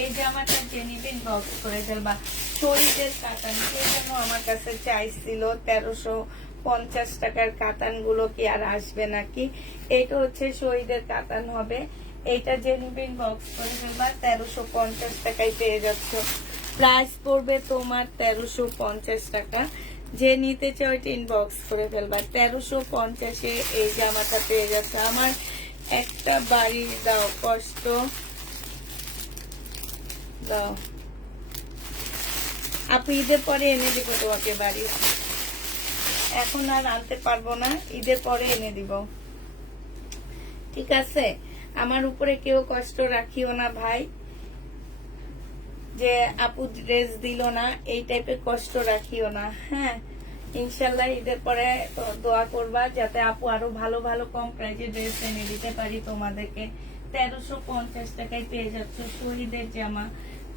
এই জামাটা যে নিবে ইনবক্স করে ফেলবা। শরীরের কাতান কে যেন আমার কাছে চাইছিল, 1350 টাকার কাতান গুলো কি আর আসবে নাকি? এটা হচ্ছে শহীদের কাতান হবে। এইটা যে নিবে ইনবক্স করে ফেলবা। 1350 টাকায় পেয়ে যাচ্ছ। প্রাইস পড়বে তোমার 1350 টাকা। যে নিতে চাও এটা ইনবক্স করে ফেলবা। 1350-এ এই জামাটা পেয়ে যাচ্ছে। আমার একটা বাড়ি দাও, কষ্ট দাও আপু, ঈদের পরে এনে দিব তোমাকে বাড়ি। এখন আর আনতে পারবো না, ঈদের পরে এনে দিব, ঠিক আছে? আমার উপরে কেউ কষ্ট রাখিও না ভাই, যে আপু ড্রেস দিল না, এই টাইপের কষ্ট রাখিও না। হ্যাঁ, ইনশাল্লাহ ঈদের পরে দোয়া করবা যাতে আপু আরো ভালো ভালো কম প্রাইজে ড্রেস এনে দিতে পারি তোমাদেরকে। 1350 টাকায় পেয়ে যাচ্ছ শহীদের জামা।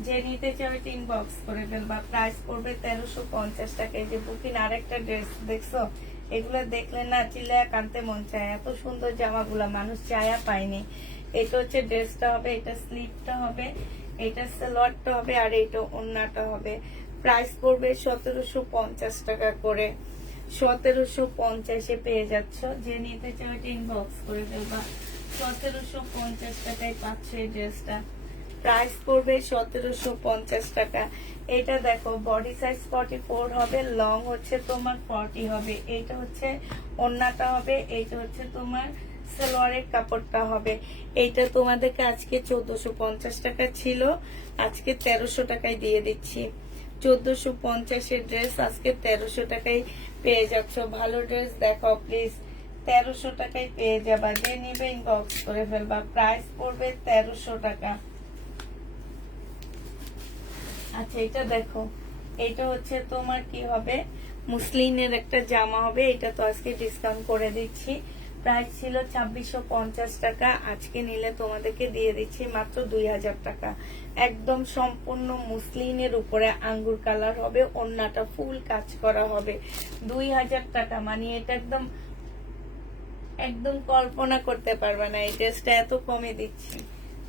যে নিতে চাও ইনবক্স করে ফেলবা। প্রাইস পড়বে 1350 টাকায়। যে বুকিং আরেকটা ড্রেস দেখছো, এগুলো দেখলে না চিল্লায়া কানতে মন চায়। এত সুন্দর জামাগুলা মানুষ চায়া পায়নি। এটা হচ্ছে ড্রেসটা হবে, এটা স্লিভটা হবে, এটা সালোয়ারটা হবে, আর এটা ওড়নাটা হবে। প্রাইস পড়বে 1750 টাকা করে। 1750-এ পেয়ে যাচ্ছ। যে নিতে চাও ইনবক্স করে ফেলবা। 1750 টাকায় পাচ্ছ এই ড্রেসটা। প্রাইস পড়বে 1750 টাকা। এটা দেখো বডি সাইজ 44 হবে, লং হচ্ছে তোমার 40 হবে। এইটা হচ্ছে ওড়নাটা হবে, এইটা হচ্ছে তোমার সালোয়ারের কাপড়টা হবে। এইটা তোমাদেরকে আজকে 1450 টাকা ছিল, আজকে 1300 টাকায় দিয়ে দিচ্ছি। 1450-এর ড্রেস আজকে 1300 টাকায় পেয়ে যাচ্ছ। ভালো ড্রেস দেখাও প্লিজ। 1300 টাকায় পেয়ে যাবা। যে নিবে ইনবক্স করে ফেলবা। প্রাইস পড়বে 1300 টাকা। আচ্ছা এটা দেখো, এটা হচ্ছে তোমার কি হবে, মুসলিনের একটা জামা হবে। এটা তো আজকে ডিসকাউন্ট করে দিচ্ছি, প্রাইস ছিল 2650 টাকা, আজকে নিলে তোমাদেরকে দিয়ে দিচ্ছি মাত্র 2000 টাকা। একদম সম্পূর্ণ মুসলিনের উপরে আঙ্গুর কালার হবে, ওড়নাটা ফুল কাজ করা হবে। 2000 টাকা মানে এটা একদম একদম কল্পনা করতে পারবে না, এই ড্রেসটা এত কমে দিচ্ছি।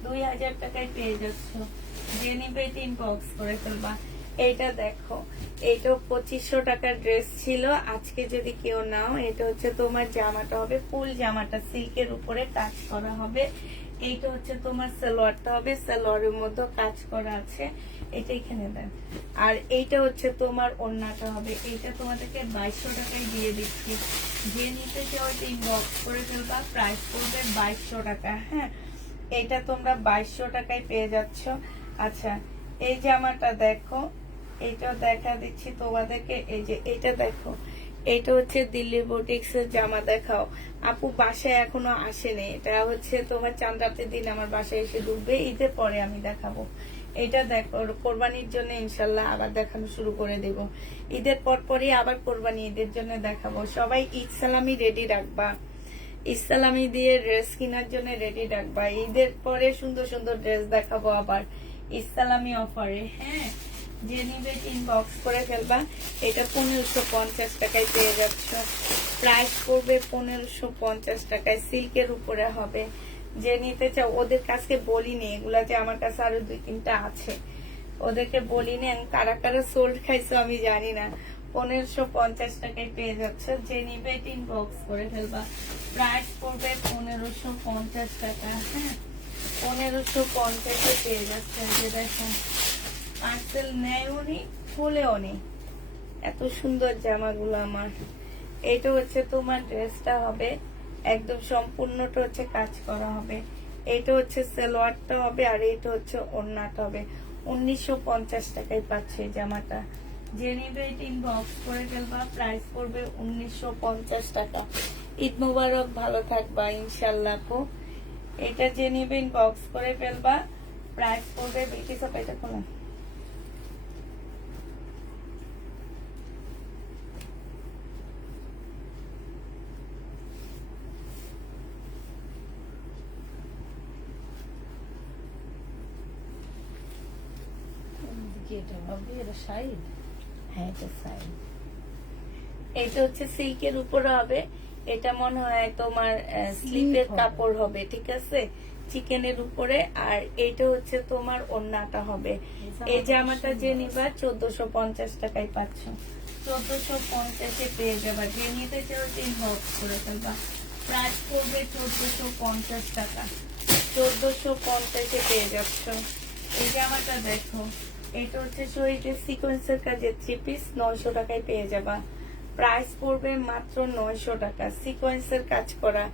2000 টাকায় পেয়ে যাচ্ছ, যে নিবে ইনবক্স করে ফেলবা। এইটা দেখো, এইটা 2500 টাকার ড্রেস ছিল, আজকে যদি কেউ নাও, এটা হচ্ছে তোমার জামাটা হবে ফুল জামাটা সিল্কের উপরে কাজ করা হবে। এইটা হচ্ছে তোমার সালোয়ারটা হবে, সালোয়ারের মধ্যে কাজ করা আছে, এটা এখানে দেন। আর এইটা হচ্ছে তোমার ওড়নাটা হবে, এইটা তোমাদেরকে 2200 টাকায় দিয়ে দিচ্ছি, যে নিতে চাও ইনবক্স করে ফেলবা। প্রাইস পড়বে 2200 টাকা। হ্যাঁ, এটা তোমরা 2200 টাকায় পেয়ে যাচ্ছ। আচ্ছা, এই জামাটা দেখো, এইটাও দেখা দিচ্ছি তোমাদেরকে। এই যে এটা দেখো, এটা হচ্ছে দিল্লি বুটিক্স এর জামা। দেখাও আপু, বাসায় এখনো আসেনি, এটা হচ্ছে তোমার চাঁদ রাতের দিন আমার বাসায় এসে ঢুকবে, ঈদের পরে আমি দেখাবো। এটা দেখো, কোরবানির জন্য ইনশাল্লাহ আবার দেখানো শুরু করে দেব, ঈদের পরই আবার কোরবানি ঈদের জন্য দেখাবো। সবাই ঈদ সালামি রেডি রাখবা, ইসলামি দিয়ে ড্রেস কেনার জন্য রেডি রাখবা, ঈদের পরে সুন্দর সুন্দর ড্রেস দেখাবো আবার ইসলামি অফারে। হ্যাঁ, যে নিবে ইনবক্স করে ফেলবা। এটা 1550 টাকায় পেয়ে যাচ্ছ, প্রাইস পড়বে 1550 টাকায়, সিল্কের উপরে হবে। যে নিতে চাও, ওদের কাছে বলিনি এগুলা, যে আমার কাছে আরো 2-3টা আছে, ওদেরকে বলিনি, কারা কারা সোল্ড খাইছো আমি জানি না। 1550 টাকায় পেয়ে যাচ্ছে, যে নিবে ইনবক্স করে ফেলবা। প্রাইস পড়বে 1550 টাকা। হ্যাঁ, 1550 পেয়ে যাচ্ছে। যে দেখো, পার্সেল নেয়ও নি, খুলেও নি, এত সুন্দর জামাগুলো আমার। এটা হচ্ছে তোমার ড্রেসটা হবে, একদম সম্পূর্ণটা হচ্ছে কাজ করা হবে। এটা হচ্ছে সালোয়ারটা হবে, আর এটা হচ্ছে ওড়নাটা হবে। 1950 টাকায় পাচ্ছে এই জামাটা, যে নিবে ইনবক্স করে ফেলবা। প্রাইস পড়বে 1950 টাকা। ঈদ মুবারক, ভালো থাকবা ইনশাল্লাহ আপু। এটা যে নিবে ইনবক্স করে ফেলবা। প্রাইস পড়বে বেশি সব, এটা কোনো এটা ভাবি এটা সাইড। হ্যাঁ, এটা সাইড। এটা হচ্ছে সিল্কের উপরে হবে, এটা মনে হয় তোমার স্লিপের হবে। কাপড় হবে, ঠিক আছে, চিকেনের উপরে। আর এটা হচ্ছে তোমার ওড়নাটা হবে। এই জামাটা যে নিবা 1450 টাকায় পাচ্ছ, 1450 পেয়ে যাবা। যে নিতে চাও ইনবক্স করে ফেলবা। প্রাইস পড়বে 1450 টাকা, 1450 পেয়ে যাচ্ছ। এই জামাটা দেখো, এটা হচ্ছে শরীরের সিকোয়েন্সের কাজে 3 পিস, 900 টাকায় পেয়ে যাবা। প্রাইস পড়বে মাত্র 900 টাকা, সিকোয়েন্সের কাজ করা।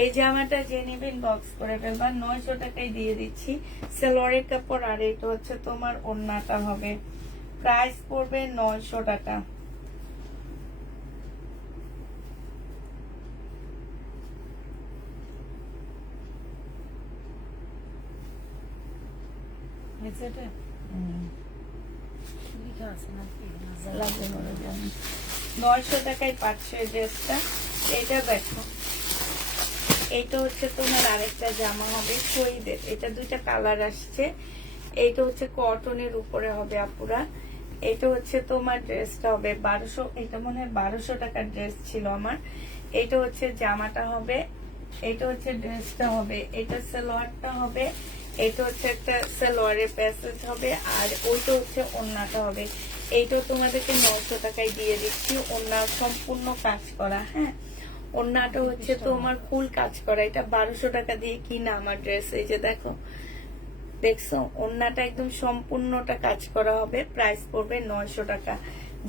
এই জামাটা যে নিবেন বক্স করে ফেলবা, 900 টাকায় দিয়ে দিচ্ছি, সালোয়ারের কাপড়। আর এটা হচ্ছে তোমার ওড়নাটা হবে, প্রাইস পড়বে 900 টাকা। এটা লেখা আছে নাকি? লাগবে বলে জানি। 900 টাকায় পাচ্ছ এই ড্রেসটা। এটা দেখো, এইটা হচ্ছে তোমার আরেকটা জামা হবে শহীদের, এটা 2টা কালার আসছে। এইটা হচ্ছে কটনের উপরে হবে আপুরা। এটা হচ্ছে তোমার ড্রেসটা হবে 1200, এটা মনে হয় 1200 টাকার ড্রেস ছিল আমার। এটা হচ্ছে জামাটা হবে, এটা হচ্ছে ড্রেসটা হবে, এটা সালোয়ারটা হবে, এটা হচ্ছে একটা সালোয়ারের প্যাসেজ হবে, আর ওইটা হচ্ছে ওড়নাটা হবে। এইটা তোমাদেরকে 900 টাকায় দিয়ে দিচ্ছি, ওড়না সম্পূর্ণ কাজ করা। হ্যাঁ, ওড়নাটা হচ্ছে তোমার ফুল কাজ করা। এটা 1200 টাকা দিয়ে কিনা আমার ড্রেস। এই যে দেখো, দেখছো, ওড়নাটা একদম সম্পূর্ণটা কাজ করা হবে। প্রাইস পড়বে 900 টাকা।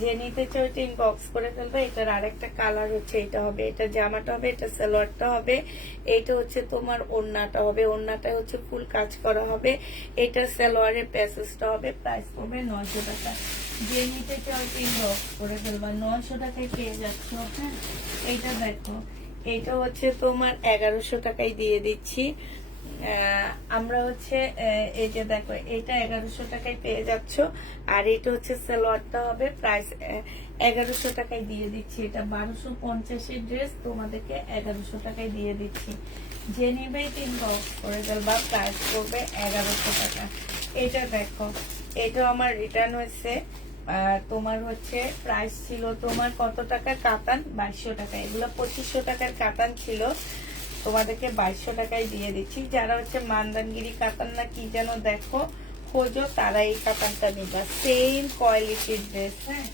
যে নিতে চাও এটা ইনবক্স করে ফেলবে। এটার আরেকটা কালার হচ্ছে এটা হবে, এটা জামাটা হবে, এটা সালোয়ারটা হবে, এইটা হচ্ছে তোমার ওড়নাটা হবে, ওড়নাটা হচ্ছে ফুল কাজ করা হবে, এটা সালোয়ারের প্যাসেজটা হবে। প্রাইস পড়বে 900 টাকা। যে নিতে চাও ইনবক্স করে ফেলবা, 900 টাকায় পেয়ে যাচ্ছ। হ্যাঁ, এইটা দেখো, এইটা হচ্ছে তোমার 1100 টাকায় দিয়ে দিচ্ছি। আমরা হচ্ছে এই যে দেখো এটা 1100 টাকায় পেয়ে যাচ্ছ, আর এটা হচ্ছে সালোয়ারটা হবে প্রাইস 1100 টাকায় দিয়ে দিচ্ছি। এটা 1250 ড্রেস তোমাদেরকে 1100 টাকায় দিয়ে দিচ্ছি। যে নিবে 3 বক্স করে ফেলবা, প্রাইস করবে 1100 টাকা। এটা দেখো এটা আমার রিটার্ন হয়েছে, তোমার হচ্ছে প্রাইস ছিল তোমার কত টাকা, কাতান 2200 টাকা। এগুলো 2500 টাকার কাতান ছিল, তোমাদেরকে 2200 টাকায় দিয়ে দিচ্ছি। যারা হচ্ছে মান্দানগিরি কাতান না কি যেন দেখো খোঁজো, তারা এই কাতানটা নিবা। সেম কোয়ালিটির ড্রেস, হ্যাঁ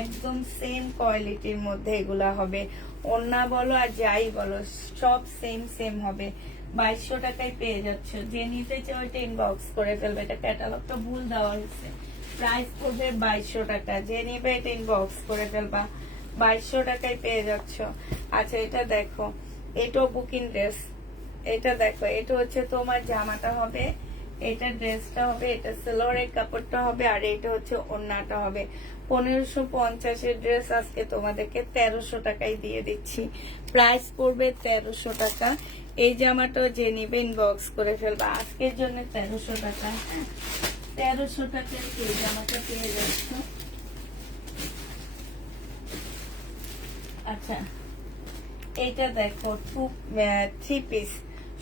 একদম সেম কোয়ালিটির মধ্যে এগুলা হবে। ওন্না বলো আর যাই বলো সব সেম সেম হবে। 2200 টাকায় পেয়ে যাচ্ছ। যে নিতে চাও এটা ইনবক্স করে ফেলবে। এটা ক্যাটালগটা ভুল দেওয়া হয়েছে, প্রাইস পড়বে 2200 টাকা। যে নিবে এটা ইনবক্স করে ফেলবা, 2200 টাকায় পেয়ে যাচ্ছ। আচ্ছা এটা দেখো, এটাও বুকিং ড্রেস। এটা দেখো এটা হচ্ছে তোমার জামাটা হবে, এটা ড্রেসটা হবে, এটা সালোয়ারের কাপড়টা হবে, আর এটা হচ্ছে ওড়নাটা হবে। 1550 এর ড্রেস আজকে তোমাদেরকে 1300 টাকায় দিয়ে দিচ্ছি, প্রাইস পড়বে 1300 টাকা। এই জামাটাও যে নিবে ইনবক্স করে ফেলবা, আজকের জন্য 1300 টাকা। হ্যাঁ 1300 টাকায় এই জামাটা পেয়ে যাচ্ছ। আচ্ছা এইটা দেখো 3 পিস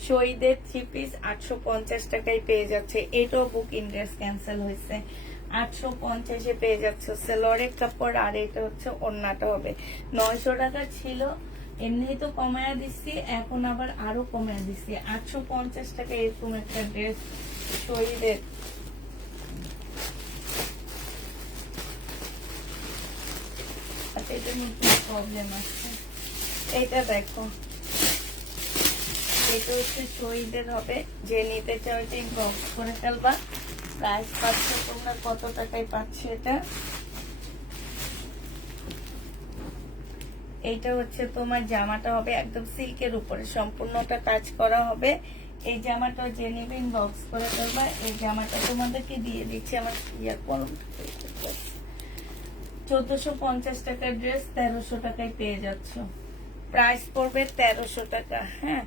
শহীদের 3 পিস 850 টাকায় পেয়ে যাচ্ছে। এটাও বুকিং ড্রেস ক্যান্সেল হয়েছে, 850 পেয়ে যাচ্ছে। সালোয়ারের কাপড়, আর এটা হচ্ছে ওড়নাটা হবে। 900 টাকা ছিল, এমনি তো কমায়া দিচ্ছি, এখন আবার আরো কমায়া দিচ্ছি। 850 টাকা এরকম একটা ড্রেস শহীদের। আচ্ছা এটা নতুন প্রবলেম আছে। এইটা দেখো এটা হচ্ছে শহীদের হবে। যে নিতে চাও এটা ইনবক্স করে ফেলবা, প্রাইস পাচ্ছ তোমরা কত টাকায় পাচ্ছ এটা। এইটা হচ্ছে তোমার জামাটা হবে একদম সিল্কের উপরে, সম্পূর্ণটা কাজ করা হবে। এই জামাটা যে নিবে ইনবক্স করে ফেলবা। এই জামাটা তোমাদেরকে দিয়ে দিচ্ছি আমার ইয়া কলম 1450 টাকার ড্রেস 1300 টাকায় পেয়ে যাচ্ছ, প্রাইস পড়বে 1300 টাকা। হ্যাঁ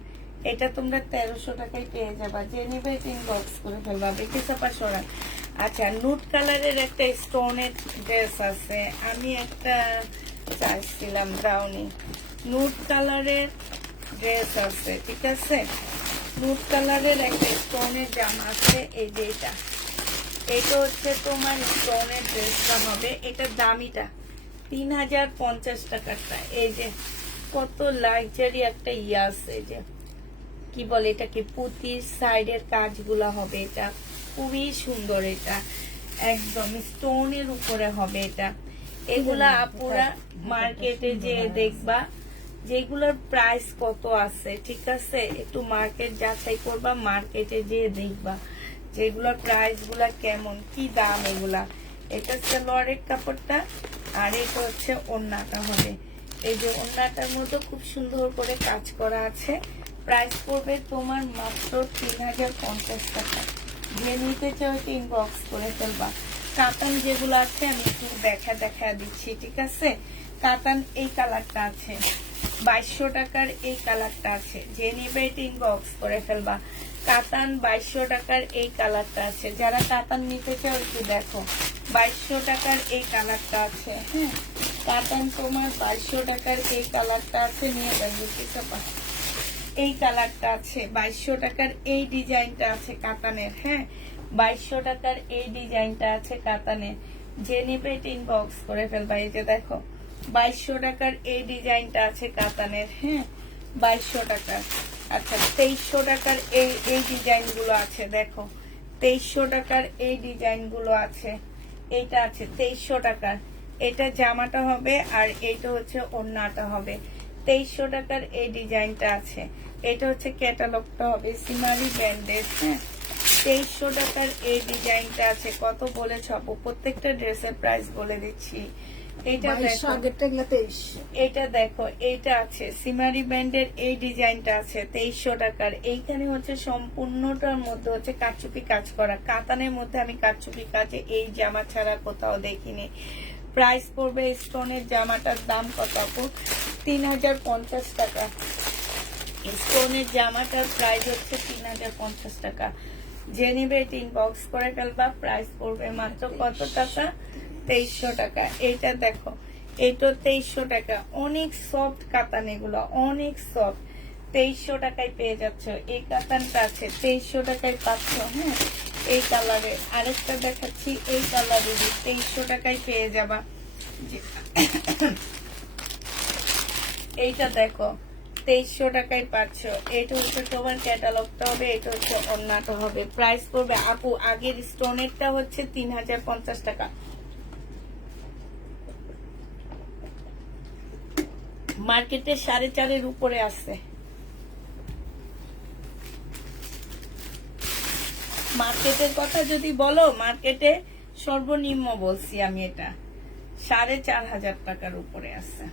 এটা তোমরা 1300 টাকায় পেয়ে যাবা। যে নিবে ইনবক্স করে ফেলবা, বেশি চাপা সরা। আচ্ছা নুট কালারের একটা স্টোনের ড্রেস আছে, আমি একটা চাইছিলাম ব্রাউনি। নুট কালারের ড্রেস আছে, ঠিক আছে। নুট কালারের একটা স্টোনের জামা আছে, এই যে এটা। এটা হচ্ছে তোমার স্টোনের ড্রেসটা হবে। এটা দামিটা 3050 টাকারটা। এই যে কত লাক্সারি একটা ইয়াস, এই যে কি বলে এটা কি পুঁতির সাইডের কাজগুলা হবে। এটা খুবই সুন্দর, এটা একদম স্টোনের উপরে হবে। এটা এগুলা আপুরা মার্কেটে যে দেখবা যেগুলোর প্রাইস কত আছে, ঠিক আছে। একটু মার্কেট যাচাই করবা, মার্কেটে যে দেখবা যেগুলোর প্রাইস গুলা কেমন, কি দাম এগুলা। এটা সালোয়ারের কাপড়টা, আর এটা হচ্ছে ওড়নাটা হবে। এই যে ওড়নাটার মধ্যে খুব সুন্দর করে কাজ করা আছে। প্রাইস পড়বে তোমার মাত্র 3050 টাকা। যে নিতে চাও ইনবক্স করে ফেলবা। কাতান যেগুলো আছে আমি একটু দেখা দিচ্ছি, ঠিক আছে। কাতান এই কালারটা আছে 2200 টাকার, এই কালারটা আছে। যে নিবে ইনবক্স করে ফেলবা। কাতান 2200 টাকার এই কালারটা আছে। যারা কাতান নিতে চাও একটু দেখো, 2200 টাকার এই কালারটা আছে। হ্যাঁ কাতান তোমার 2200 টাকার এই কালারটা আছে, নিয়ে যাবো, ঠিক আছে। এই কালারটা আছে 2200 টাকার, এই ডিজাইনটা আছে কাতানের। হ্যাঁ 2200 টাকার এই ডিজাইনটা আছে কাতানের। যে নিবে ইনবক্স করে ফেলবা। এই যে দেখো 2200 টাকার এই ডিজাইনটা আছে কাতানের। হ্যাঁ 2200 টাকার। আচ্ছা 2300 টাকার এই ডিজাইন গুলো আছে, দেখো 2300 টাকার এই ডিজাইন গুলো আছে। এইটা আছে 2300 টাকার। এটা জামাটা হবে, আর এইটা হচ্ছে ওড়নাটা হবে। 2300 টাকার এই ডিজাইনটা আছে। এটা হচ্ছে ক্যাটালগটা হবে সিমারি ব্র্যান্ডের। হ্যাঁ 2300 টাকার এই ডিজাইনটা আছে। কত বলেছ আপু? প্রত্যেকটা ড্রেসের প্রাইস বলে দিচ্ছি। এটা দেখো, এটা দেখো, এইটা আছে সিমারি ব্র্যান্ডের এই ডিজাইনটা আছে 2300 টাকার। এইখানে হচ্ছে সম্পূর্ণটার মধ্যে হচ্ছে কারচুপি কাজ করা। কাতানের মধ্যে আমি কারচুপি কাজে এই জামা ছাড়া কোথাও দেখিনি। প্রাইস পড়বে স্টোনের জামাটার দাম কত আপু? 3050 টাকা। স্টোনের জামাটার প্রাইস হচ্ছে 3050 টাকা। যে নিবে এটা ইনবক্স করে ফেলবা, প্রাইস পড়বে মাত্র কত টাকা? 2300 টাকা। এইটা দেখো, এইটা 2300 টাকা। অনেক সফট কাতান, এগুলো অনেক সফট। 2300 টাকায় পেয়ে যাচ্ছ। এই কাতানটা আছে 2300 টাকায় পাচ্ছ। হ্যাঁ, এই কালারে আরেকটা দেখাচ্ছি, এই কালারে 2300 টাকায় পেয়ে যাবা। এইটা দেখো 2300 টাকায় পাচ্ছ। এটা হচ্ছে তোমার ক্যাটালগটা হবে, এটা হচ্ছে অন্যটা হবে। প্রাইস পড়বে আপু, আগের স্টোনেরটা হচ্ছে 3050 টাকা। মার্কেটে 4.5 উপরে আছে। মার্কেটের কথা যদি বলো, মার্কেটে সর্বনিম্ন বলছি আমি, এটা 4500 টাকার উপরে আছে।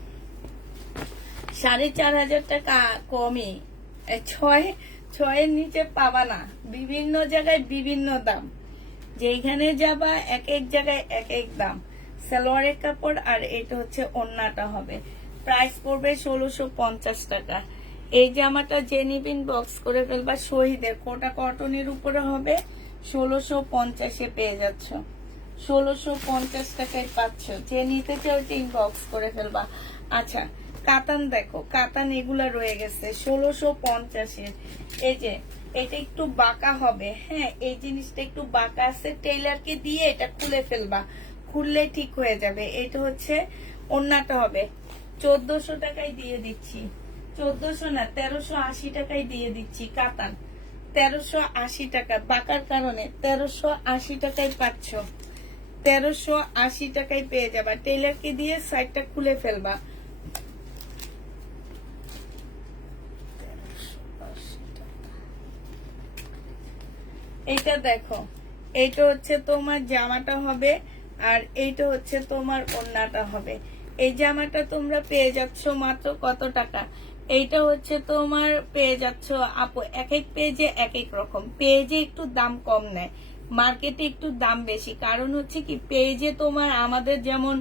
4500 টাকা কমই, ছয়ের নিচে পাবা না। বিভিন্ন জায়গায় বিভিন্ন দাম, যেখানে যাবা এক এক জায়গায় এক এক দাম। সালোয়ারের কাপড় আর এটা হচ্ছে ওন্নাটা হবে। প্রাইস পড়বে 1650 টাকা। এই জামাটা যে নিবেন বক্স করে ফেলবা। শহীদের কোটা কটনের উপরে হবে, 1650-এ পেয়ে যাচ্ছ। 1650 টাকায় পাচ্ছ। যে নিতে চাও ইনবক্স করে ফেলবা। আচ্ছা, কাতান দেখো, কাতান এগুলা রয়ে গেছে 1650-এর। এই যে এটা একটু বাঁকা হবে, হ্যাঁ, এই জিনিসটা একটু বাঁকা আছে। টেইলারকে দিয়ে এটা খুলে ফেলবা, খুললে ঠিক হয়ে যাবে। এটা হচ্ছে ওন্নাটা হবে। 1400 টাকায় দিয়ে দিচ্ছি। 1400 না, 1380 টাকায় দিয়ে দিচ্ছি। কাতান 1380 টাকা, বাঁকার কারণে 1380 টাকায় পাচ্ছ। 1380 টাকায় পেয়ে যাবা। টেইলারকে দিয়ে সাইডটা খুলে ফেলবা। এটা দেখো, এইটা হচ্ছে তোমার জামাটা হবে, আর এইটা হচ্ছে তোমার ওন্নাটা হবে। এই জামাটা তোমরা পেয়ে যাচ্ছ মাত্র কত টাকা? এইটা হচ্ছে তোমার পেয়ে যাচ্ছ আপু, এক এক পেজে এক এক রকম। পেজে একটু দাম কম নেয়, মার্কেটে একটু দাম বেশি। কারণ হচ্ছে কি, পেজে তোমার আমাদের যেমন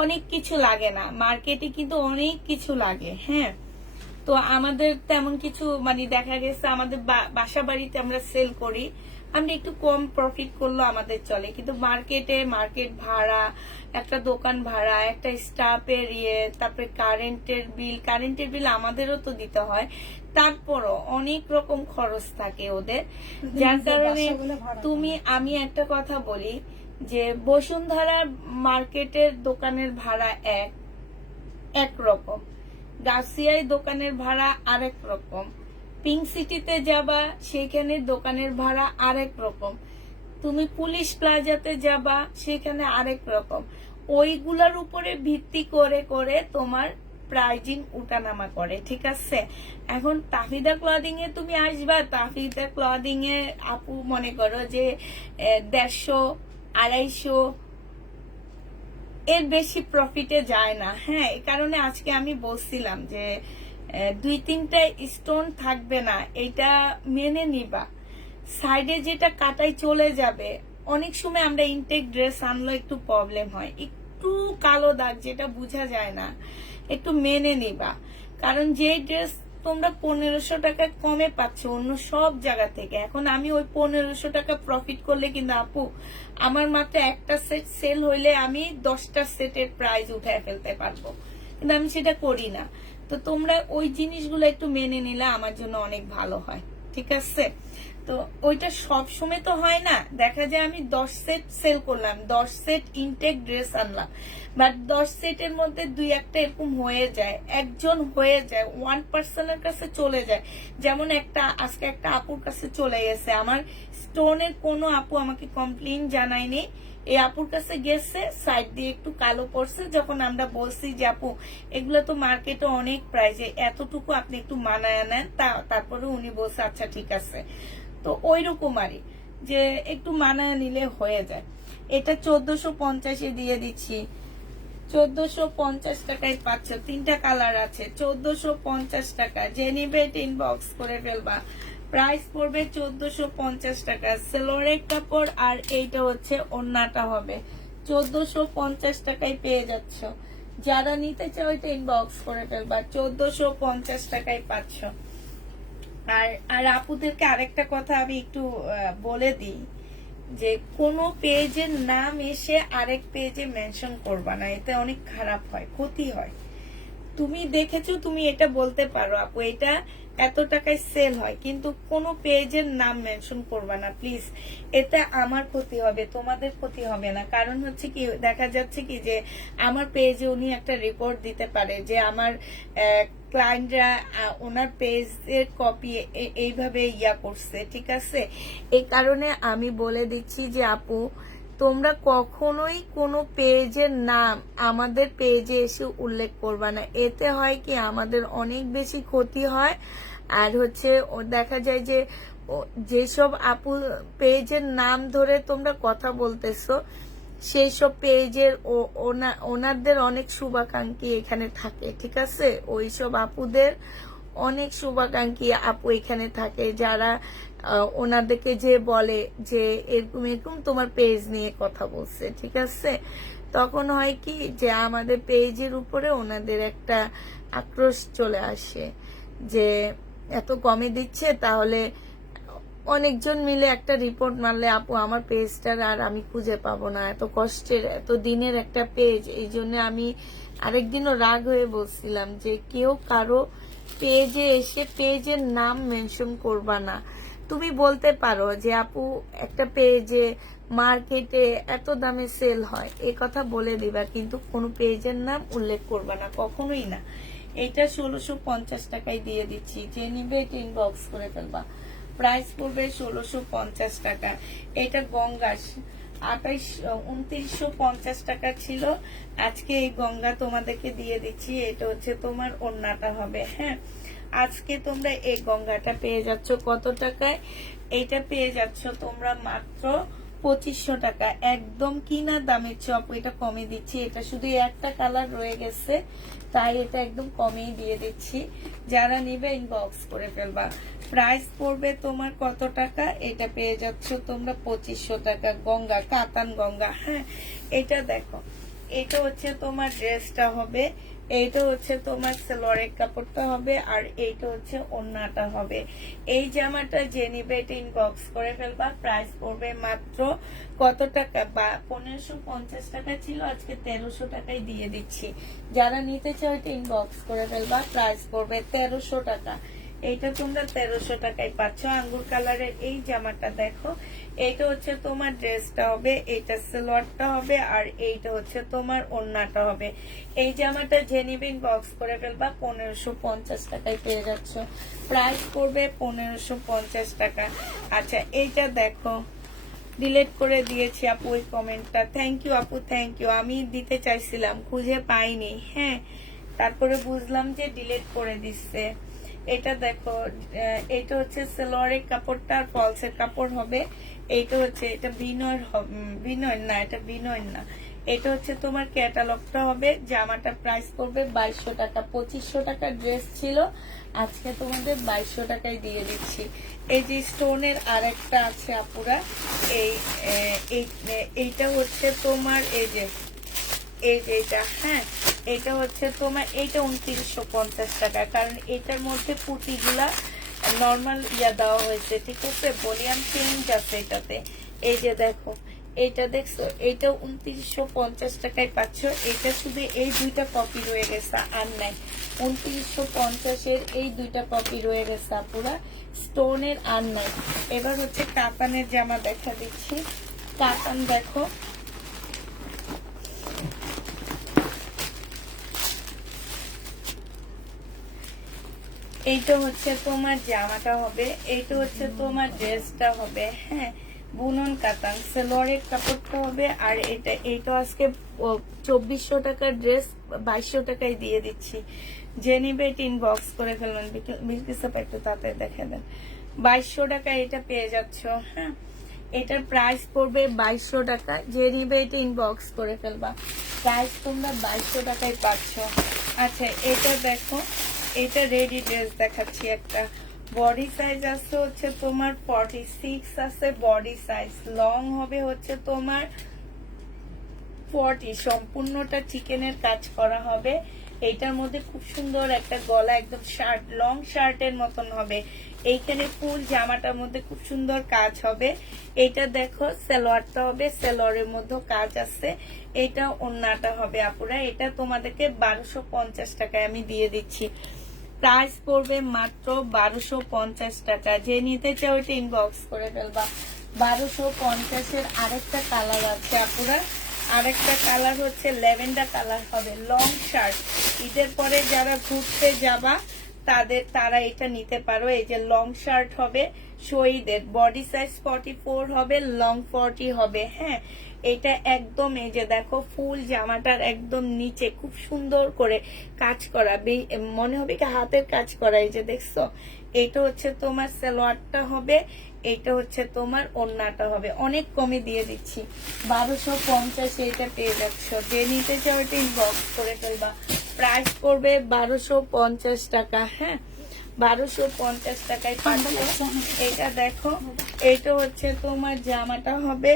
অনেক কিছু লাগে না, মার্কেটে কিন্তু অনেক কিছু লাগে। হ্যাঁ, তো আমাদের তেমন কিছু মানে দেখা গেছে আমাদের বাসা বাড়িতে আমরা সেল করি, আমরা একটু কম প্রফিট করলো আমাদের চলে। কিন্তু মার্কেট ভাড়া, একটা দোকান ভাড়া, একটা স্টাফের তারপরে কারেন্টের বিল আমাদেরও তো দিতে হয়। তারপরও অনেক রকম খরচ থাকে ওদের, যার কারণে আমি একটা কথা বলি যে বসুন্ধরা মার্কেটের দোকানের ভাড়া এক রকম, গাছিয়ায় দোকানের ভাড়া আরেক রকম, পিঙ্ক সিটিতে যাবা সেখানে দোকানের ভাড়া আরেক রকম, তুমি পুলিশ প্লাজাতে যাবা সেখানে আরেক রকম। ওইগুলার উপরে ভিত্তি করে করে তোমার প্রাইজিং উঠানামা করে, ঠিক আছে? এখন তাফিদা ক্লদিং এ তুমি আসবা, তাফিদা ক্লদিং এ আপু মনে করো যে 150, 250 এর বেশি প্রফিটে যায় না। হ্যাঁ, এই কারণে আজকে আমি বলছিলাম যে 2-3টা স্টোন থাকবে না, এটা মেনে নিবা। সাইডে যেটা কাটাই চলে যাবে। অনেক সময় আমরা ইনটেক ড্রেস আনলো একটু প্রবলেম হয়, একটু কালো দাগ যেটা বোঝা যায় না, একটু মেনে নিবা। কারণ যে ড্রেস তোমরা 1500 টাকা কমে পাচ্ছ অন্য সব জায়গা থেকে, এখন আমি ওই 1500 টাকা প্রফিট করলে কিন্তু আপু আমার মাত্র একটা সেট সেল হইলে আমি 10টা সেটের প্রাইস উঠায় ফেলতে পারবো, কিন্তু আমি সেটা করি না। তো তোমরা ওই জিনিসগুলো একটু মেনে নিলে আমার জন্য অনেক ভালো হয়, ঠিক আছে? তো ওইটা সব সময় তো হয় না, দেখা যায় আমি 10 সেট সেল করলাম, 10 সেট ইনটেক ড্রেস আনলাম, বাট 10 সেটের মধ্যে 2-1টা এরকম হয়ে যায়, একজন হয়ে যায়, 1% কাছে চলে যায়। যেমন আজকে একটা আপুর কাছে চলে গেছে, আমার স্টোনের কোনো আপু আমাকে কমপ্লেইন জানায়নি, এই আপুর কাছে গেছে, সাইড দিয়ে একটু কালো পড়ছে। যখন আমরা বলছি যে আপু এগুলো তো মার্কেটে অনেক প্রাইসে, এতটুকু আপনি একটু মানায় নেন, তারপরে উনি বলছে আচ্ছা ঠিক আছে। তো ওই রকমারই যে একটু মানায় নিলে হয়ে যায়। এটা 1450-এ দিয়ে দিচ্ছি। 1450 টাকায় পাচ্ছ, 3টা কালার আছে, 1450 টাকা। যে নিবে ইনবক্স করে ফেলবা। প্রাইস পড়বে 1450 টাকা। সেলোরের কাপড় আর এইটা হচ্ছে ওন্নাটা হবে। 1450 টাকায় পেয়ে যাচ্ছ। যারা নিতে চাও এটা ইনবক্স করে ফেলবা। 1450 টাকায় পাচ্ছ। আর আর আপুদেরকে আরেকটা কথা আমি একটু বলে দিই, যে কোনো পেজের নাম এসে আরেক পেজে মেনশন করবা না, এতে অনেক খারাপ হয়, ক্ষতি হয়। তুমি দেখেছো, তুমি এটা বলতে পারো আপু এটা এত টাকায় সেল হয়, কিন্তু কোনো পেজের নাম মেনশন করবা না প্লিজ। এতে আমার ক্ষতি হবে, তোমাদের ক্ষতি হবে না। কারণ হচ্ছে কি, দেখা যাচ্ছে কি যে আমার পেজে উনি একটা রিপোর্ট দিতে পারে যে আমার ক্লায়েন্টরা ওনার পেজের কপি এইভাবে ইয়া করছে, ঠিক আছে। এই কারণে আমি বলে দিচ্ছি যে আপু, তোমরা কখনোই কোনো পেজের নাম আমাদের পেজে এসে উল্লেখ করবা না। এতে হয় কি, আমাদের অনেক বেশি ক্ষতি হয়। আর হচ্ছে দেখা যায় যে যেসব আপু পেজের নাম ধরে তোমরা কথা বলতেছো, সেই সব পেজের ওনাদের অনেক শুভাকাঙ্ক্ষী এখানে থাকে, ঠিক আছে। ওইসব আপুদের অনেক শুভাকাঙ্ক্ষী আপু এখানে থাকে, যারা ওনাদেরকে যে বলে যে এরকম এরকম তোমার পেজ নিয়ে কথা বলছে, ঠিক আছে। তখন হয় কি যে আমাদের পেজের উপরে ওনাদের একটা আক্রোশ চলে আসে যে এত কমে দিচ্ছে, তাহলে অনেকজন মিলে একটা রিপোর্ট মারলে আপু আমার পেজটার আর আমি খুঁজে পাবো না। এত কষ্টের, এত দিনের একটা পেজ। এই জন্য আমি আরেকদিনও রাগ হয়ে বলছিলাম যে কেউ কারো পেজে এসে পেজের নাম মেনশন করবা না। তুমি বলতে পারো যে আপু একটা পেজে মার্কেটে এত দামে সেল হয়, এই কথা বলে দিবা, কিন্তু কোনো পেজের নাম উল্লেখ করবা না, কখনোই না। এটা 1650 টাকায় দিয়ে দিচ্ছি, যে নিবে এটা ইনবক্স করে ফেলবা। প্রাইস পড়বে 1650 টাকা। এটা গঙ্গা 2950 টাকা ছিল, আজকে এই গঙ্গা তোমাদেরকে দিয়ে দিচ্ছি। এটা হচ্ছে তোমার ওড়নাটা হবে, হ্যাঁ। আজকে তোমরা এই গঙ্গাটা পেয়ে যাচ্ছ কত টাকায়? এটা পেয়ে যাচ্ছ তোমরা মাত্র 2500 টাকা। একদম কিনা দামের চপ, এটা কমে দিচ্ছি। এটা শুধু একটা কালার রয়ে গেছে, তাই এটা একদম কমেই দিয়ে দিচ্ছি। যারা নিবে ইনবক্স করে ফেলবা। প্রাইস পড়বে তোমার কত টাকা? এটা পেয়ে যাচ্ছ তোমরা 2500 টাকা। গঙ্গা, কাতান গঙ্গা, হ্যাঁ। এটা দেখো, এটা হচ্ছে তোমার ড্রেসটা হবে, এইটা হচ্ছে তোমার সালোয়ারের কাপড়টা হবে, আর এইটা হচ্ছে ওড়নাটা হবে। এই জামাটা যে নিবে এটা ইনবক্স করে ফেলবা। প্রাইস পড়বে মাত্র কত টাকা? 1550 টাকা ছিল, আজকে 1300 টাকায় দিয়ে দিচ্ছি। যারা নিতে চাও এটা ইনবক্স করে ফেলবা। প্রাইস পড়বে 1300 টাকা। এইটা তোমরা 1300 টাকায় পাচ্ছ। আঙ্গুর কালারের এই জামাটা দেখো, এইটা হচ্ছে তোমার ড্রেসটা হবে, এইটা সালোয়ারটা হবে, আর এইটা হচ্ছে তোমার ওড়নাটা হবে। এই জামাটা যে নিবে ইনবক্স করে ফেলবা। 1550 টাকায় পেয়ে যাচ্ছ। প্রাইস পড়বে 1550 টাকা। আচ্ছা, এইটা দেখো, ডিলিট করে দিয়েছি আপু ওই কমেন্টটা। থ্যাংক ইউ আপু, থ্যাংক ইউ। আমি দিতে চাইছিলাম, খুঁজে পাইনি, হ্যাঁ। তারপরে বুঝলাম যে ডিলিট করে দিচ্ছে। এটা দেখো, এটা হচ্ছে সালোয়ারের কাপড়টা আর ফলসের কাপড় হবে। এইটা হচ্ছে, এটা বিনয় না, এটা বিনয় না, এটা হচ্ছে তোমার ক্যাটালগটা হবে। জামাটা প্রাইস পড়বে 2200 টাকা। 2500 টাকার ড্রেস ছিল, আজকে তোমাদের 2200 টাকায় দিয়ে দিচ্ছি। এই যে স্টোনের আরেকটা আছে আপুরা, এইটা হচ্ছে তোমার এই যে এইটা, হ্যাঁ। এটা হচ্ছে তোমার, এইটা 2950 টাকা, কারণ এটার মধ্যে পুঁতিগুলা নর্মাল ইয়া দেওয়া হয়েছে, ঠিক আছে। ভলিউম চেঞ্জ আছে এটাতে। এই যে দেখো, এইটা দেখছো, এইটা 2950 টাকায় পাচ্ছ। এটা শুধু এই দুইটা কপি রয়ে গেছে, আর নাই। 2950-এর এই দুইটা কপি রয়ে গেছে পুরা স্টোনের, আর নাই। এবার হচ্ছে কাতানের জামা দেখা দিচ্ছি। কাতান দেখো, এইটা হচ্ছে তোমার জামাটা হবে, এইটা হচ্ছে তোমার ড্রেসটা হবে, হ্যাঁ। বুনন কাতান সালোয়ারের কাপড়টা হবে, আর এইটা আজকে 2400 টাকার ড্রেস 2200 টাকায় দিয়ে দিচ্ছি। যে নিবে এটা ইনবক্স করে ফেলবেন। বিলকিসা একটু তাড়াতাড়ি দেখে দেন। 2200 টাকা এটা পেয়ে যাচ্ছ, হ্যাঁ। এটার প্রাইস পড়বে 2200 টাকা। যে নিবে এটা ইনবক্স করে ফেলবা। প্রাইস তোমরা 2200 টাকায় পাচ্ছ। আচ্ছা, এটা দেখো, এটা রেডি ড্রেস দেখাচ্ছি একটা। বডি সাইজ আছে হচ্ছে তোমার 46 আছে বডি সাইজ। লং হবে হচ্ছে তোমার 40। সম্পূর্ণটা চিকেনের কাজ করা হবে। এইটার মধ্যে খুব সুন্দর একটা গলা, একদম শার্ট, লং শার্টের মতন হবে। এইখানে ফুল জামাটার মধ্যে খুব সুন্দর কাজ হবে। এইটা দেখো সালোয়ারটা হবে, সালোয়ারের মধ্যে কাজ আছে। এটা ওন্নাটা হবে আপুরা। এটা তোমাদেরকে 1250 টাকায় আমি দিয়ে দিচ্ছি। প্রাইস পড়বে মাত্র 1250 টাকা। যে নিতে চাও ওইটা ইনবক্স করে ফেলবা। 1250-এর আরেকটা কালার আছে আপুরা। আরেকটা কালার হচ্ছে ল্যাভেন্ডার কালার হবে, লং শার্ট। ঈদের পরে যারা ঘুরতে যাবা তারা এটা নিতে পারো। এই যে লং শার্ট হবে শহীদের, বডি সাইজ 44 হবে, লং 40 হবে। হ্যাঁ, এটা একদম এই যে দেখো ফুল জামাটার একদম নিচে খুব সুন্দর করে কাজ করা, মনে হবে কি হাতের কাজ করা। এই যে দেখছো, এটা হচ্ছে তোমার সালোয়ারটা হবে, এটা হচ্ছে তোমার ওড়নাটা হবে। অনেক কমে দিয়ে দিচ্ছি, 1250 এটা পেয়ে যাচ্ছ। যে নিতে চাও এটা ইনবক্স করে ফেলবা। প্রাইস পড়বে 1250 টাকা। হ্যাঁ, 1250 টাকায় পাচ্ছ। এটা দেখো, এটা হচ্ছে তোমার জামাটা হবে,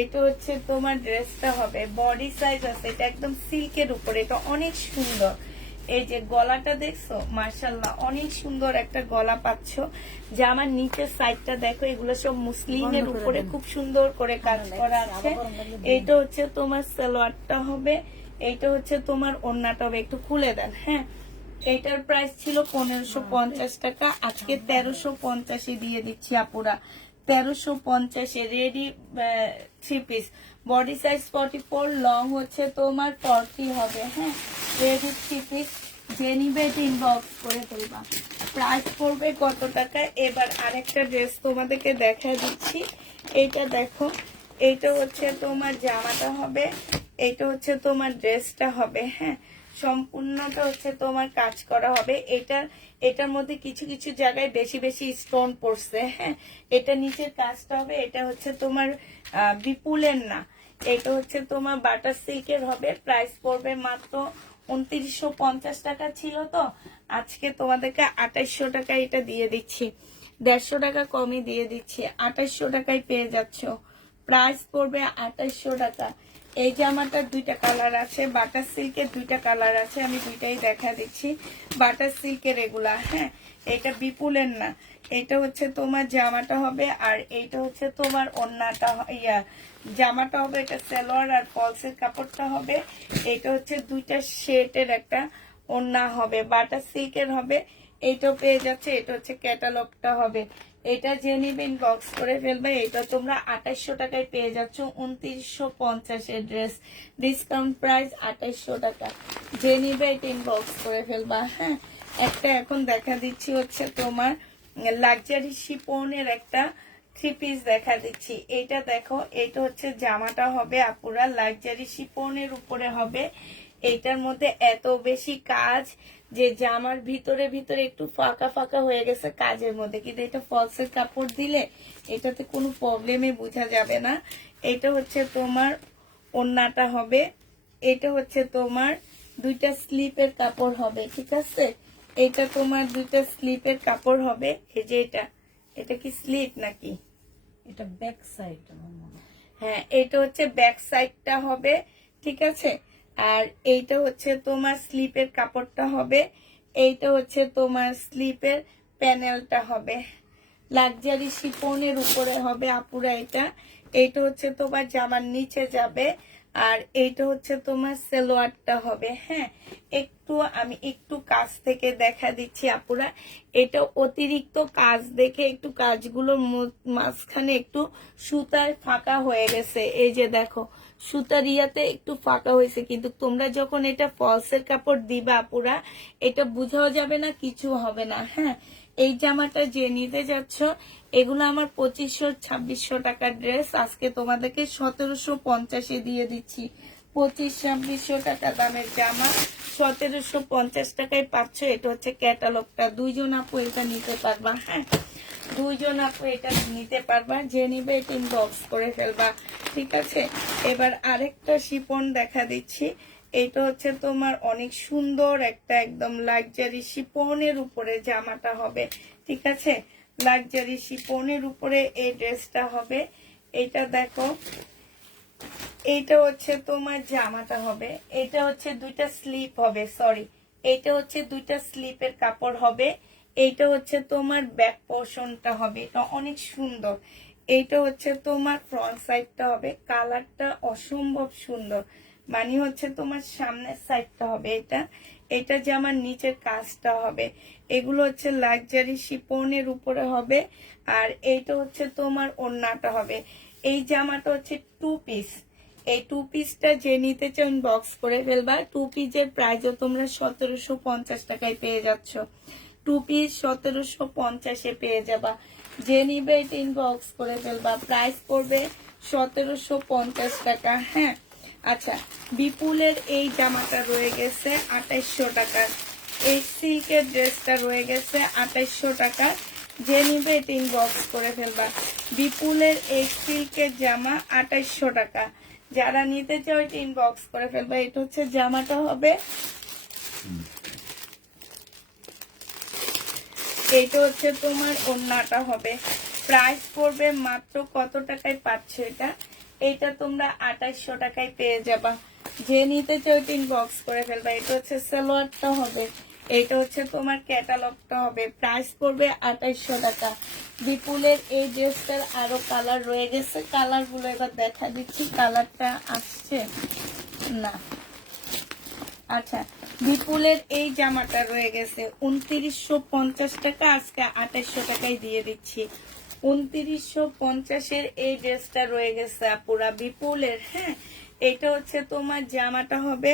এটা হচ্ছে তোমার ড্রেসটা হবে। বডি সাইজ আছে, এটা একদম সিল্কের উপরে, এটা অনেক সুন্দর। এই যে গলাটা দেখছো, মাশাআল্লাহ অনেক সুন্দর একটা গলা পাচ্ছ। জামার নিচের সাইডটা দেখো, এগুলো সব মুসলিমের উপরে খুব সুন্দর করে কাজ করা আছে। এইটা হচ্ছে তোমার সালোয়ারটা হবে, এইটা হচ্ছে তোমার ওড়নাটা হবে। একটু খুলে দেন। হ্যাঁ, এইটার প্রাইস ছিল 1550 টাকা, আজকে 1350 দিয়ে দিচ্ছি আপুরা। 1350 ready 3 piece, body size 44, long হচ্ছে তোমার 40 হবে। হ্যাঁ, রেডি 3 পিস। যে নিবে এটা ইনবক্স করে ফেলবা। প্রাইস পড়বে কত টাকা। এবার আরেকটা ড্রেস তোমাদেরকে দেখা দিচ্ছি। এইটা দেখো, এইটা হচ্ছে তোমার জামাটা হবে, এইটা হচ্ছে তোমার ড্রেসটা হবে। হ্যাঁ, সম্পূর্ণটা হচ্ছে তোমার কাজ করা হবে। এটার মধ্যে কিছু কিছু জায়গায় বেশি বেশি স্টোন পড়ছে। হ্যাঁ, এটা নিচের কাজটা হবে, এটা হচ্ছে তোমার বিপুলের না, এটা হচ্ছে তোমার বাটার সিল্কের হবে। প্রাইস পড়বে মাত্র 2950 টাকা ছিল, তো আজকে তোমাদেরকে 2800 টাকা এটা দিয়ে দিচ্ছি। 150 টাকা কমই দিয়ে দিচ্ছি, 2800 টাকায় পেয়ে যাচ্ছ। প্রাইস পড়বে 2800 টাকা। এই জামাটার দুইটা কালার আছে, বাটার সিল্কের দুইটা কালার আছে, আমি দুইটাই দেখা দিচ্ছি। বাটার সিল্কের এগুলা। হ্যাঁ, এটা বিপুলের না, এটা হচ্ছে তোমার জামাটা হবে, আর এইটা হচ্ছে তোমার ওড়নাটা, জামাটা হবে। এটা সালোয়ার আর ফলসের কাপড়টা হবে। এটা হচ্ছে দুইটা শেডের একটা ওড়না হবে, বাটার সিল্কের হবে। এইটাও পেয়ে যাচ্ছে, এটা হচ্ছে ক্যাটালগটা হবে। এটা যে নিবে ইনবক্স করে ফেলবে। এটা তোমরা 2800 টাকায় পেয়ে যাচ্ছ। 2950 এর ড্রেস, ডিসকাউন্ট প্রাইস 2800 টাকা। যে নিবে এটা ইনবক্স করে ফেলবা। হ্যাঁ, একটা এখন দেখা দিচ্ছি হচ্ছে তোমার লাক্সারি শিপনের একটা 3 পিস দেখা দিচ্ছি। এটা দেখো, এটা হচ্ছে জামাটা হবে আপুরা, লাক্সারি শিপনের উপরে হবে। এইটার মধ্যে এত বেশি কাজ যে জামার ভিতরে ভিতরে একটু ফাঁকা ফাঁকা হয়ে গেছে কাজের মধ্যে, কিন্তু এটা ফলসের কাপড় দিলে এটাতে কোনো প্রবলেমে বোঝা যাবে না। এটা হচ্ছে তোমার ওড়নাটা হবে, এটা হচ্ছে তোমার দুইটা স্লিপের কাপড় হবে। ঠিক আছে, এটা তোমার দুইটা স্লিপের কাপড় হবে। এই যে এটা কি স্লিপ নাকি? এটা ব্যাক সাইড। হ্যাঁ, এটা হচ্ছে ব্যাক সাইডটা হবে। ঠিক আছে, আর এইটা হচ্ছে তোমার স্লিপের কাপড়টা হবে, এইটা হচ্ছে তোমার স্লিপের প্যানেলটা হবে। লাক্সারি শিফনের উপরে হবে আপুরা এটা। এইটা হচ্ছে তোমার জামার নিচে যাবে, আর এইটা হচ্ছে তোমার সালোয়ারটা হবে। হ্যাঁ, আমি একটু কাছ থেকে দেখা দিচ্ছি আপুরা। এটা অতিরিক্ত কাজ দেখে একটু কাজগুলোর মাঝখানে একটু সুতার ফাঁকা হয়ে গেছে। এই যে দেখো, সুতার ইয়াতে একটু ফাঁকা হয়েছে, কিন্তু তোমরা যখন এটা ফলসের কাপড় দিবা আপুরা, এটা বুঝাও যাবে না, কিছু হবে না। হ্যাঁ, এই জামাটা যে নিতে যাচ্ছ, এগুলো আমার 2500-2600 টাকার ড্রেস, আজকে তোমাদেরকে 1750 দিয়ে দিচ্ছি। 2500-2600 টাকা দামের জামা 1750 টাকায় পাচ্ছ। এটা হচ্ছে ক্যাটালগটা। দুইজন আপু এটা নিতে পারবা। হ্যাঁ, দুইজন আপু এটা নিতে পারবা। যে নিবে এটা ইনবক্স করে ফেলবা। ঠিক আছে, এবার আরেকটা শিপন দেখা দিচ্ছি। এটা হচ্ছে তোমার অনেক সুন্দর একটা একদম লাক্সারি শিপনের উপরে জামাটা হবে। ঠিক আছে, লাক্সারি শিপনের উপরে এই ড্রেসটা হবে। এটা দেখো, এইটা হচ্ছে তোমার জামাটা হবে, এটা হচ্ছে দুইটা স্লিপ হবে, সরি এইটা হচ্ছে দুইটা স্লিপের কাপড় হবে, এইটা হচ্ছে তোমার ব্যাক পোর্শনটা হবে, এটা অনেক সুন্দর। এইটা হচ্ছে তোমার ফ্রন্ট সাইডটা হবে, কালারটা অসম্ভব সুন্দর, মানে হচ্ছে তোমার সামনের সাইডটা হবে এটা, এটা জামার নিচের কাজটা হবে, এগুলো হচ্ছে লাক্সারি শিপনের উপরে হবে। আর এইটা হচ্ছে তোমার ওড়নাটা হবে। এই জামাটা হচ্ছে 2 পিস, এই 2 পিসটা যে নিতে চাও বক্স করে ফেলবা। 2 পিসের প্রাইসও তোমরা 1750 টাকায় পেয়ে যাচ্ছ, 2 পিস 1750-এ পেয়ে যাবা। যে নিবে এটা ইনবক্স করে ফেলবা, প্রাইস পড়বে 1750 টাকা। হ্যাঁ আচ্ছা, বিপুলের এই জামাটা রয়ে গেছে 2800 টাকার, এই সিল্কের ড্রেসটা রয়ে গেছে 2800 টাকা। যে নিবে এটা ইনবক্স করে ফেলবা। বিপুলের এই সিল্কের জামা 2800 টাকা, যারা নিতে চাও এটা ইনবক্স করে ফেলবা। এটা হচ্ছে জামাটা হবে, এইটা হচ্ছে তোমার ওড়নাটা হবে। প্রাইস পড়বে মাত্র কত টাকায় পাচ্ছ এটা, এইটা তোমরা 2800 টাকায় পেয়ে যাবা। যে নিতে চাও তিন বক্স করে ফেলবা। এটা হচ্ছে সালোয়ারটা হবে, এটা হচ্ছে তোমার ক্যাটালগটা হবে। প্রাইস পড়বে 2800 টাকা। বিপুলের এই ড্রেসটার আরো কালার রয়ে গেছে, কালার গুলো এবার দেখা দিচ্ছি। কালারটা আসছে না, আচ্ছা বিপুলের এই জামাটা রয়ে গেছে 2950 টাকা, আজকে 2800 টাকায় দিয়ে দিচ্ছি। 2950-এর এই ড্রেসটা রয়ে গেছে আপুরা বিপুলের। হ্যাঁ, এটা হচ্ছে তোমার জামাটা হবে,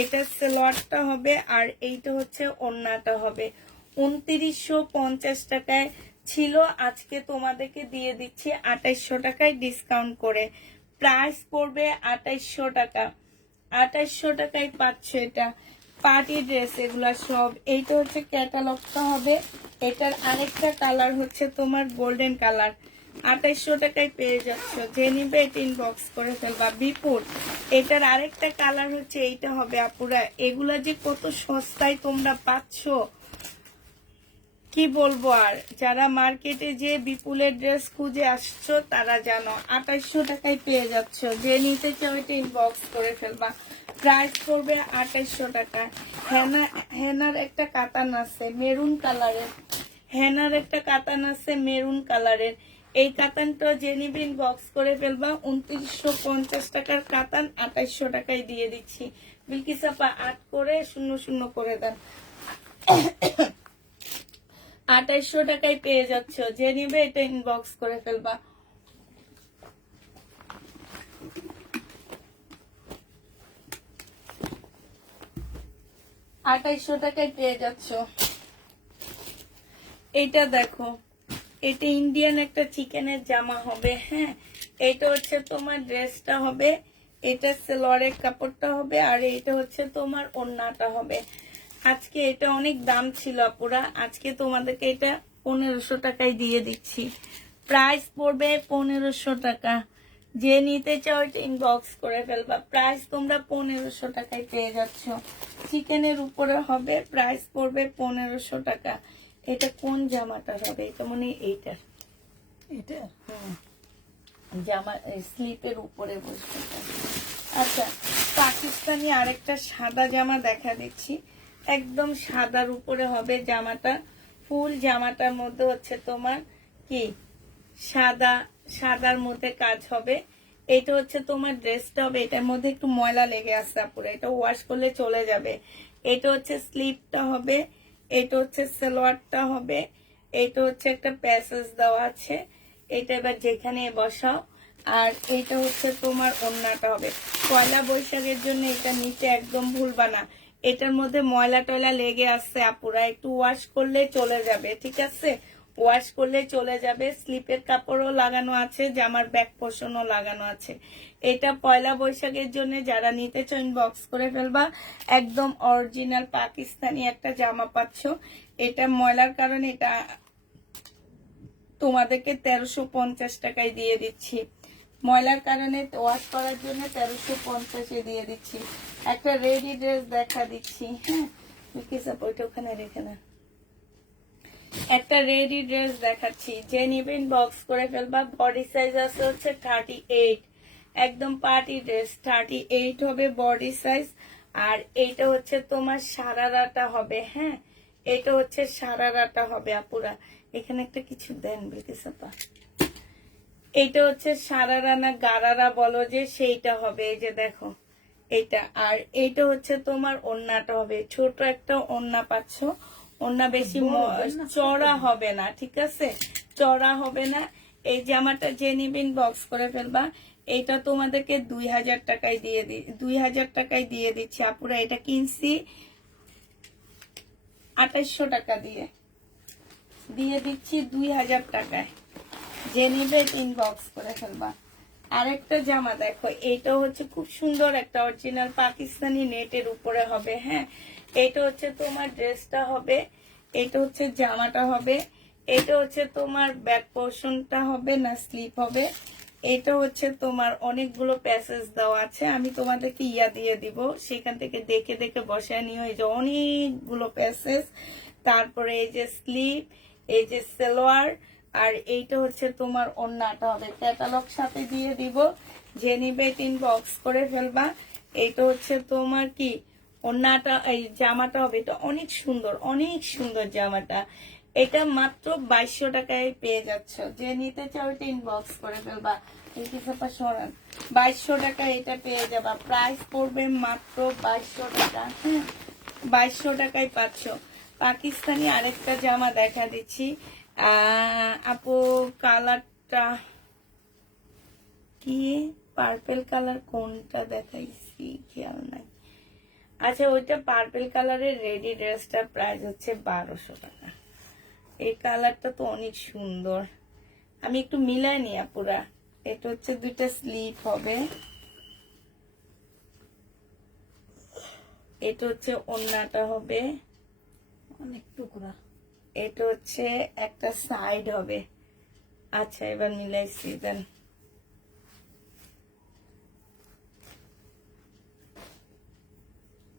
এটা সালোয়ারটা হবে, আর এইটা হচ্ছে ওড়নাটা হবে। 2950 টাকায় ছিল, আজকে তোমাদেরকে দিয়ে দিচ্ছি 2800 টাকায় ডিসকাউন্ট করে। প্রাইস পড়বে 2800 টাকা। 2800 টাকায় পাচ্ছে এটা পার্টি ড্রেস, এগুলা সব। এইটা হচ্ছে ক্যাটালগটা হবে, এটার আরেকটা কালার হচ্ছে তোমার গোল্ডেন কালার। 2800 টাকায় পেয়ে যাচ্ছ, যে নিবে এটা ইনবক্স করে ফেলবা। বিপুল এটার আরেকটা কালার হচ্ছে এইটা হবে আপুরা। এগুলা যে কত সস্তায় তোমরা পাচ্ছ কি বলবো। আর যারা মার্কেটে যে বিপুলের ড্রেস খুঁজে আসছো তারা জানো 2800 টাকায় পেয়ে যাচ্ছ। যে নিতে চাও এটা ইনবক্স করে ফেলবা। প্রাইস করবে 2800 টাকা। হেনার একটা কাতান আছে মেরুন কালারের, হেনার একটা কাতান আছে মেরুন কালারের। এই কাতানটা যে নিবে ইনবক্স করে ফেলবা। 2950 টাকার কাতান 2800 টাকায় দিয়ে দিচ্ছি। বিলকিসাপা 8 করে 00 করে দেন। 2800 টাকায় পেয়ে যাচ্ছ, যে নিবে এটা ইনবক্স করে ফেলবা। আঠাইশশো টাকায় পেয়ে যাচ্ছ। এটা দেখো, এটা ইন্ডিয়ান একটা চিকেনের জামা হবে। হ্যাঁ, এটা হচ্ছে তোমার ড্রেসটা হবে, এটা সালোয়ারের কাপড়টা হবে, আর এটা হচ্ছে তোমার ওড়নাটা হবে। আজকে এটা অনেক দাম ছিল আপুরা, আজকে তোমাদেরকে এটা 1500 টাকায় দিয়ে দিচ্ছি। প্রাইস পড়বে 1500 টাকা। যে নিতে চাও এটা ইনবক্স করে ফেলবা। প্রাইস তোমরা 1500 টাকায় পেয়ে যাচ্ছ। চিকেনের উপরে হবে, প্রাইস পড়বে 1500 টাকা। এটা কোন জামাটা হবে? এটা মনে হয় এইটার, এটা জামা স্লিপের উপরে বসবে। আচ্ছা, পাকিস্তানি আরেকটা সাদা জামা দেখা দিচ্ছি, একদম সাদার উপরে হবে জামাটা। ফুল জামাটার মধ্যে হচ্ছে তোমার কি সাদা, সাদার মধ্যে কাজ হবে। এটা হচ্ছে তোমার ড্রেসটা হবে, এটার মধ্যে একটু ময়লা লেগে আসছে পুরো, এটা ওয়াশ করলে চলে যাবে। এটা হচ্ছে স্লিপটা হবে, এটা হচ্ছে সালোয়ারটা হবে, এটা হচ্ছে একটা প্যাসেজ দেওয়া আছে, এটা এবার যেখানে বসাও। আর এটা হচ্ছে তোমার ওড়নাটা হবে। পয়লা বৈশাখের জন্য এটা নিতে একদম ভুলবা না, এটার মধ্যে ময়লা টয়লা লেগে আসছে আপুরা, একটু ওয়াশ করলে চলে যাবে, ঠিক আছে? ওয়াশ করলে চলে যাবে। স্লিপের কাপড়ও লাগানো আছে, জামার ব্যাক পোর্শনও লাগানো আছে। এটা পয়লা বৈশাখের জন্য যারা নিতে চাও ইনবক্স করে ফেলবা। একদম অরিজিনাল পাকিস্তানি একটা জামা পাচ্ছ। এটা ময়লার কারণে এটা তোমাদেরকে 1350 টাকায় দিয়ে দিচ্ছি। ময়লার কারণে ওয়াশ করার জন্য 1350-এ দিয়ে দিচ্ছি। একটা রেডি ড্রেস দেখা দিচ্ছি। হ্যাঁ, ওইটা ওখানে রেখে না। একটা রেডি ড্রেস দেখাচ্ছি, যে নিবেন বক্স করে ফেলবা। বডি সাইজ আছে হচ্ছে 38, একদম পার্টি ড্রেস 38 হবে বডি সাইজ। আর এইটা হচ্ছে তোমার সারারাটা হবে। হ্যাঁ, এটা হচ্ছে সারারাটা হবে আপুরা। এখানে একটা কিছু দেন বিলকিসাপা। এইটা হচ্ছে সারারা না গারারা বলো যে, সেইটা হবে। এই যে দেখো এটা। আর এইটা হচ্ছে তোমার ওড়নাটা হবে, ছোট একটা ওড়না পাচ্ছ। ওড়না বেশি চড়া হবে না, ঠিক আছে, চড়া হবে না। এই জামাটা যে নিবেন বক্স করে ফেলবা। এটা তোমাদেরকে 2000 টাকায় 2000 টাকায় দিয়ে দিচ্ছি আপুরা। এটা কিনছি 2800 টাকা দিয়ে দিচ্ছি 2000 টাকায়। যে নিবে ইনবক্স করে ফেলবা। আরেকটা জামা দেখো, এটা হচ্ছে খুব সুন্দর একটা অরিজিনাল পাকিস্তানি নেটের উপরে হবে। হ্যাঁ, এটা হচ্ছে তোমার ড্রেসটা হবে, এটা হচ্ছে জামাটা হবে, এটা হচ্ছে তোমার ব্যাক পোর্শনটা হবে না স্লিপ হবে। এটা হচ্ছে তোমার অনেকগুলো প্যাসেজ দেওয়া আছে, আমি তোমাদেরকে ইয়া দিয়ে দিব, সেখান থেকে দেখে দেখে বসায় নিও। এই যে অনেকগুলো প্যাসেজ, তারপরে এই যে স্লিপ, এই যে সালোয়ার, আর এইটা হচ্ছে তোমার ওড়নাটা হবে। ক্যাটালগ সাথে দিয়ে দিব, যে নিবে ইনবক্স করে ফেলবা। এইটা হচ্ছে তোমার কি ওড়নাটা, এই জামাটা হবে। এটা অনেক সুন্দর, অনেক সুন্দর জামাটা। এটা মাত্র 2200 টাকায় পেয়ে যাচ্ছ। যে নিতে চাও এটা ইনবক্স করে ফেলবা। 2200 টাকা এটা পেয়ে যাবা। প্রাইস পড়বে মাত্র 2200 টাকা। হ্যাঁ, 2200 টাকায় পাচ্ছ। পাকিস্তানি আরেকটা জামা দেখা দিচ্ছি আপু। কালারটা কি, পার্পেল কালার কোনটা দেখাইছি খেয়াল নাই। আচ্ছা, ওইটা পার্পেল কালারের রেডি ড্রেসটা প্রাইস হচ্ছে 1200 টাকা। এই কালারটা তো অনেক সুন্দর, আমি একটু মিলাই নি আপুরা। এটা হচ্ছে দুইটা স্লিপ হবে, এটা হচ্ছে ওড়নাটা হবে, অনেক টুকরা। এটা হচ্ছে একটা সাইড হবে। আচ্ছা, এবার মিলাইছি দেন।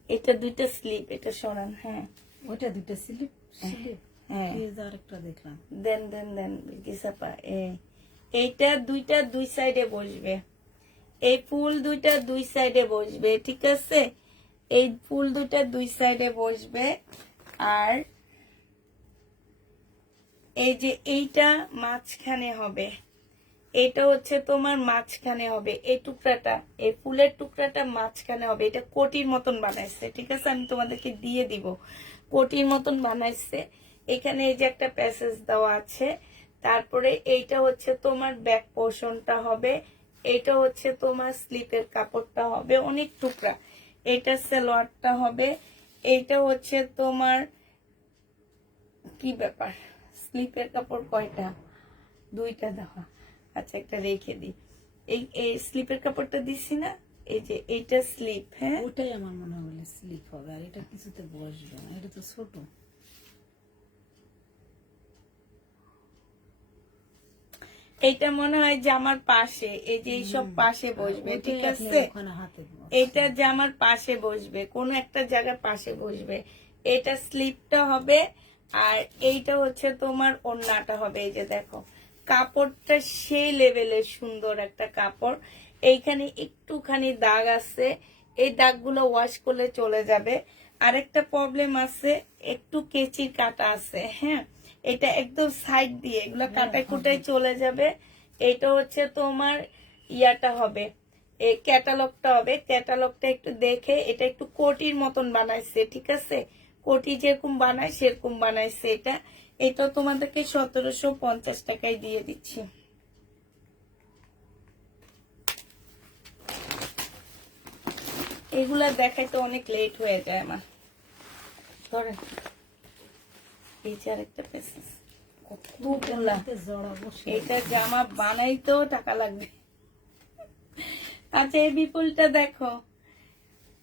এটা দুইটা স্লিপ, এটা সরান। হ্যাঁ, ওইটা দুইটা স্লিপ। হ্যাঁ, আরেকটা দেখলাম। দেন দেন দেন বিলকিসাপা। এইটা দুইটা দুই সাইডে বসবে, এই ফুল দুইটা দুই সাইডে বসবে, ঠিক আছে। এই ফুল দুইটা দুই সাইডে বসবে। আর এই যে এইটা মাঝখানে হবে, এটা হচ্ছে তোমার মাঝখানে হবে। এই টুকরাটা, এই ফুলের টুকরাটা মাঝখানে হবে। এটা কোটির মতন বানাইছে, ঠিক আছে, আমি তোমাদেরকে দিয়ে দিব। কোটির মতন বানাইছে। এখানে এই যে একটা প্যাসেজ দেওয়া আছে। তারপরে এইটা হচ্ছে তোমার ব্যাক পোর্শনটা হবে, এটা হচ্ছে তোমার স্লিপের কাপড়টা হবে, অনেক টুকরা। এটা সালোয়ারটা হবে, এইটা হচ্ছে তোমার কি ব্যাপার, স্লিপের কাপড় কয়টা, দুইটা দেওয়া। আচ্ছা, একটা রেখে দিই। এই স্লিপের কাপড়টা দিছি না, এই যে এইটা স্লিপ। হ্যাঁ, ওটাই আমার মনে হলো স্লিপ হবে, আর এটা কিছুতে বসবে না, এটা তো ছোট। এইটা মনে হয় জামার পাশে, এই যে এইসব পাশে বসবে, ঠিক আছে। এটা জামার পাশে বসবে, কোন একটা জায়গার পাশে বসবে। এটা স্লিপটা হবে, আর এইটা হচ্ছে তোমার ওড়নাটা হবে। এই যে দেখো কাপড়টা সেই লেভেলের সুন্দর একটা কাপড়। এইখানে একটুখানি দাগ আছে, এই দাগগুলো ওয়াশ করলে চলে যাবে। আরেকটা প্রবলেম আছে, একটু কেচির কাটা আছে। হ্যাঁ, এটা একদম সাইড দিয়ে এগুলো কাটায় কুটায় চলে যাবে। এটা হচ্ছে তোমার ইয়াটা হবে, এই ক্যাটালগটা হবে। ক্যাটালগটা একটু দেখে, এটা একটু কোটির মতন বানাইছে, ঠিক আছে, কোটি যেরকম বানায় সেরকম বানাইছে। এটা তোমাদেরকে 1750 টাকায় দিয়ে দিচ্ছি। এগুলা দেখাইতে অনেক লেট হয়ে যায় আমার। ধরেন এই যে আরেকটা পেসেস, কতগুলা। এটা জামা বানাইতেও টাকা লাগবে। আচ্ছা, এই বিপুলটা দেখো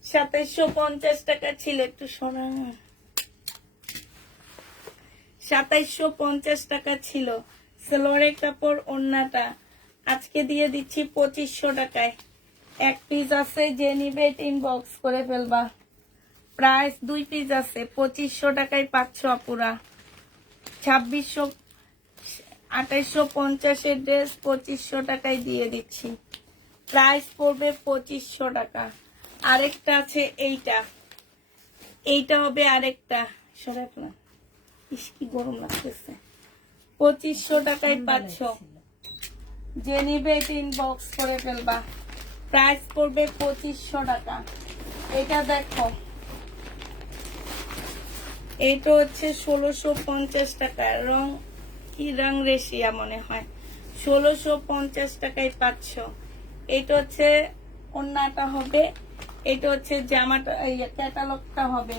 2750 টাকা ছিল, একটু সোনা 2750 টাকা ছিল। সালোয়ারের কাপড়, ওড়নাটা আজকে দিয়ে দিচ্ছি 2500 টাকায়। এক পিস আছে, যে নিবে ইনবক্স করে ফেলবা। প্রাইস 2 পিস আছে, 2500 টাকায় পাচ্ছ আপুরা। 2850 এর ড্রেস 2500 টাকায় দিয়ে দিচ্ছি। প্রাইস পড়বে 2500 টাকা। আরেকটা আছে এইটা, এইটা হবে আরেকটা, সরাক না, ইস কি গরম লাগতেছে। 2500 টাকায় পাচ্ছ, যে নিবে এটা ইনবক্স করে ফেলবা। প্রাইস পড়বে 2500 টাকা। এটা দেখো, এইটা হচ্ছে 1650 টাকা, রং কি রং রেশিয়া মনে হয়। 1650 টাকায় পাচ্ছ। এটা হচ্ছে ওন্নাটা হবে, এটা হচ্ছে জামাটা, ক্যাটালগটা হবে।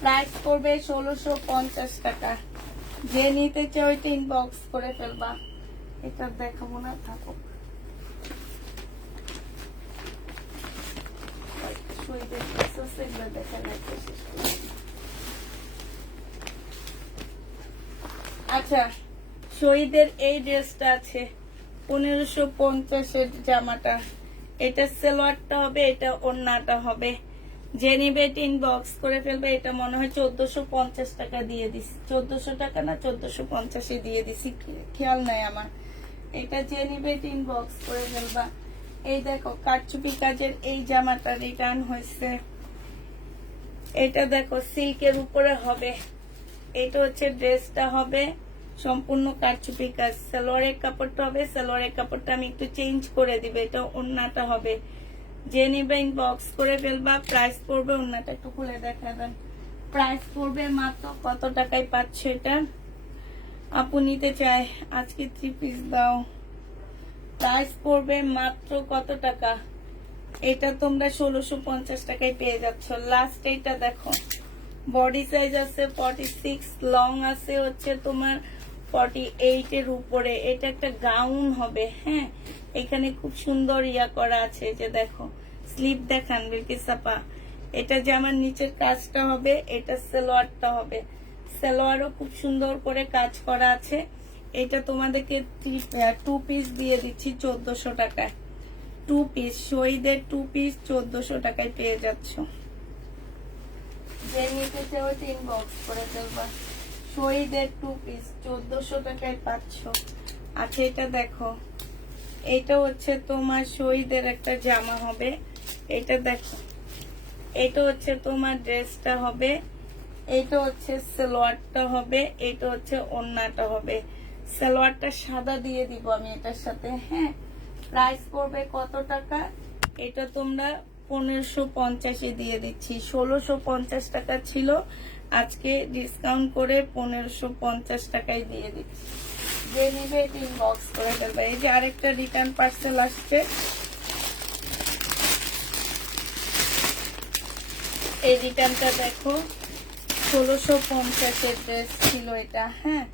প্রাইস পড়বে 1650 টাকা। যে নিতে চাও ওইটা ইনবক্স করে ফেলবা। এটা দেখাবো না, থাকুক। আচ্ছা, শহীদের এই ড্রেসটা আছে 1550 জামাটা। এটা সালোয়ারটা হবে, এটা ওড়নাটা হবে। যে নিবে এটা ইনবক্স করে ফেলবে। এটা মনে হয় 1450 টাকা দিয়ে দিছি, 1400 টাকা না 1450 দিয়ে দিছি, খেয়াল নাই আমার। এটা যে নিবে এটা ইনবক্স করে ফেলবা। এই দেখো কারচুপি কাজের এই জামাটা রিটার্ন হয়েছে। এটা দেখো সিল্কের উপরে হবে। এটা হচ্ছে ড্রেসটা হবে সম্পূর্ণ কারচুপি কাজ। সালোয়ারের কাপড়টা হবে, সালোয়ারের কাপড়টা আমি একটু চেঞ্জ করে দিব। এটা ওড়নাটা হবে। যে নিবে ইনবক্স করে ফেলবা। প্রাইস পড়বে, ওড়নাটা একটু খুলে দেখা দেন। প্রাইস পড়বে মাত্র কত টাকায় পাচ্ছ এটা? আপু নিতে চায়, আজকে 3 পিস দাও। প্রাইস পড়বে মাত্র কত টাকা? এটা তোমরা 1650 টাকায় পেয়ে যাচ্ছ। লাস্ট এইটা দেখো, বডি সাইজ আছে 46, লং আছে হচ্ছে তোমার 48 এর উপরে। এটা একটা গাউন হবে। হ্যাঁ, এখানে খুব সুন্দর ইয়া করা আছে, যে দেখো স্লিপ দেখান বিলকিসাপা। এটা যে আমার নিচের কাজটা হবে, এটা সালোয়ারটা হবে। সালোয়ারও খুব সুন্দর করে কাজ করা আছে। এটা তোমাদেরকে 2 পিস দিয়ে দিচ্ছি 1400 টাকায়। 2 পিস, শহীদের 2 পিস 1400 টাকায় পেয়ে যাচ্ছ। যে নিতে চাও ইনবক্স করে ফেলবা। শহীদের 2 পিস 1400 টাকায় পাচ্ছ। আচ্ছা, এটা দেখো, এটা হচ্ছে তোমার শহীদের একটা জামা হবে। এটা দেখো, এটা হচ্ছে তোমার ড্রেসটা হবে, এটা হচ্ছে সালোয়ারটা হবে, এটা হচ্ছে ওড়নাটা হবে। সালোয়ারটা সাদা দিয়ে দিব আমি এটার সাথে। হ্যাঁ, প্রাইস পড়বে কত টাকা? এটা তোমরা 1550 দিয়ে দিচ্ছি। 1650 টাকা ছিল, আজকে ডিসকাউন্ট করে 1550 টাকায় দিয়ে দিচ্ছি। যে নিবে এটা ইনবক্স করে ফেলবে। এই যে আরেকটা রিটার্ন পার্সেল আসছে, এই রিটার্নটা দেখো 1650 ড্রেস ছিল এটা। হ্যাঁ,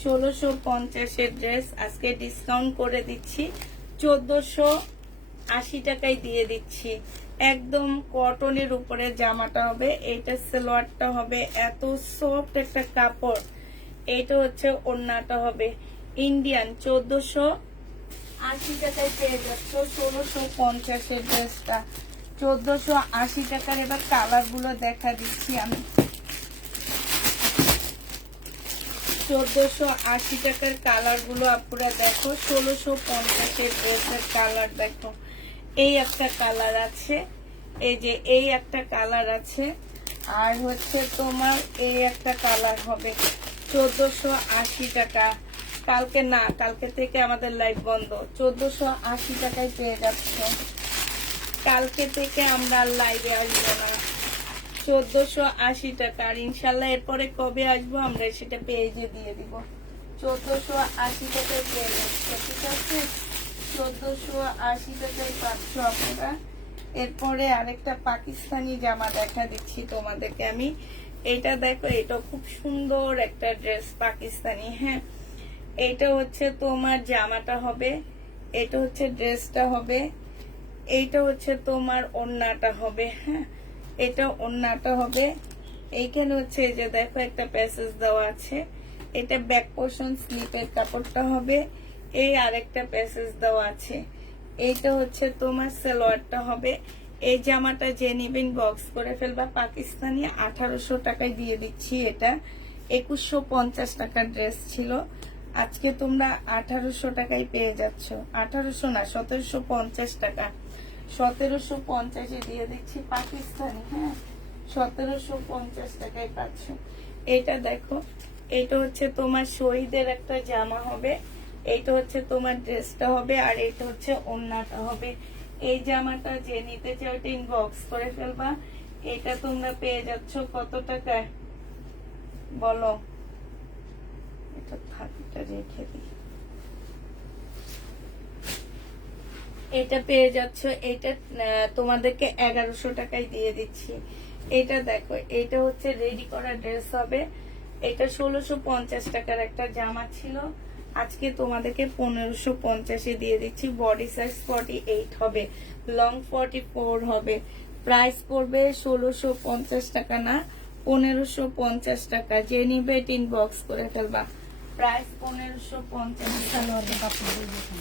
1650 ড্রেস আজকে ডিসকাউন্ট করে দিচ্ছি 1480 টাকায় দিয়ে দিচ্ছি। একদম কটনের উপরে জামাটা হবে। এইটা সালোয়ারটা হবে, এত সফট একটা কাপড়। এইটা হচ্ছে ওড়নাটা হবে। ইন্ডিয়ান 1480 টাকায় পেয়ে যাচ্ছ 1650 ড্রেসটা 1480 টাকার। এবার কালার গুলো দেখা দিচ্ছি আমি। 1480 টাকার কালার গুলো আপনারা দেখো। 1650 ড্রেসের কালার দেখো। এই একটা কালার আছে, এই যে এই একটা কালার আছে, আর হচ্ছে তোমার এই একটা কালার হবে 1480 টাকা। কালকে না, কালকে থেকে আমাদের লাইভ বন্ধ। 1480 টাকায় পেয়ে যাচ্ছ। কালকে থেকে আমরা লাইভে আসবো না। 1480 টাকা। আর ইনশাল্লাহ এরপরে কবে আসবো আমরা সেটা পেজে দিয়ে দিব। 1480 টাকায় পেয়ে যাচ্ছে, ঠিক আছে? 1480 টাকায় পাচ্ছ আপনারা। এরপরে আরেকটা পাকিস্তানি জামা দেখা দিচ্ছি তোমাদেরকে আমি। এটা দেখো, এটা খুব সুন্দর একটা ড্রেস পাকিস্তানি। হ্যাঁ, এটা হচ্ছে তোমার জামাটা হবে, এটা হচ্ছে ড্রেসটা হবে, এইটা হচ্ছে তোমার ওড়নাটা হবে। হ্যাঁ, এটা ওড়নাটা হবে। এইখানে হচ্ছে এই যে দেখো একটা প্যাসেজ দেওয়া আছে, এটা ব্যাক পোর্শন স্লিপের কাপড়টা হবে। এই আরেকটা প্যাসেজ দেওয়া আছে, এইটা হচ্ছে তোমার সালোয়ারটা হবে। এই জামাটা যে নিবেন বক্স করে ফেলবা। পাকিস্তানি 1800 টাকায় দিয়ে দিচ্ছি। এটা 2150 টাকার ড্রেস ছিল, আজকে তোমরা 1800 টাকায় পেয়ে যাচ্ছ। 1800 না, 1750 টাকা। 1750 দিয়ে দিচ্ছি পাকিস্তানি। হ্যাঁ, 1750 টাকায় পাচ্ছ। এটা দেখো, এটা হচ্ছে তোমার শহীদের একটা জামা হবে, এইটা হচ্ছে তোমার ড্রেসটা হবে, আর এটা হচ্ছে ওড়নাটা হবে। এই জামাটা যে নিতে চাও এটা ইনবক্স করে ফেলবা। এটা তোমরা পেয়ে যাচ্ছ কত টাকায় বলো? এটা থাকটা রেখে দিই। এটা পেয়ে যাচ্ছ, এটা তোমাদেরকে 1100 টাকায় দিয়ে দিচ্ছি। এটা দেখো, এটা হচ্ছে রেডি করা ড্রেস হবে। এটা 1650 টাকার একটা জামা ছিল, আজকে তোমাদেরকে 1550 দিয়ে দিচ্ছি। বডি সাইজ 48 হবে, লং 44 হবে। প্রাইস পড়বে 1650 টাকা না 1550 টাকা। যে নিবে ইনবক্স করে ফেলবা। প্রাইস 1550 সালোয়ারের কাপড় দিয়ে দেখুন।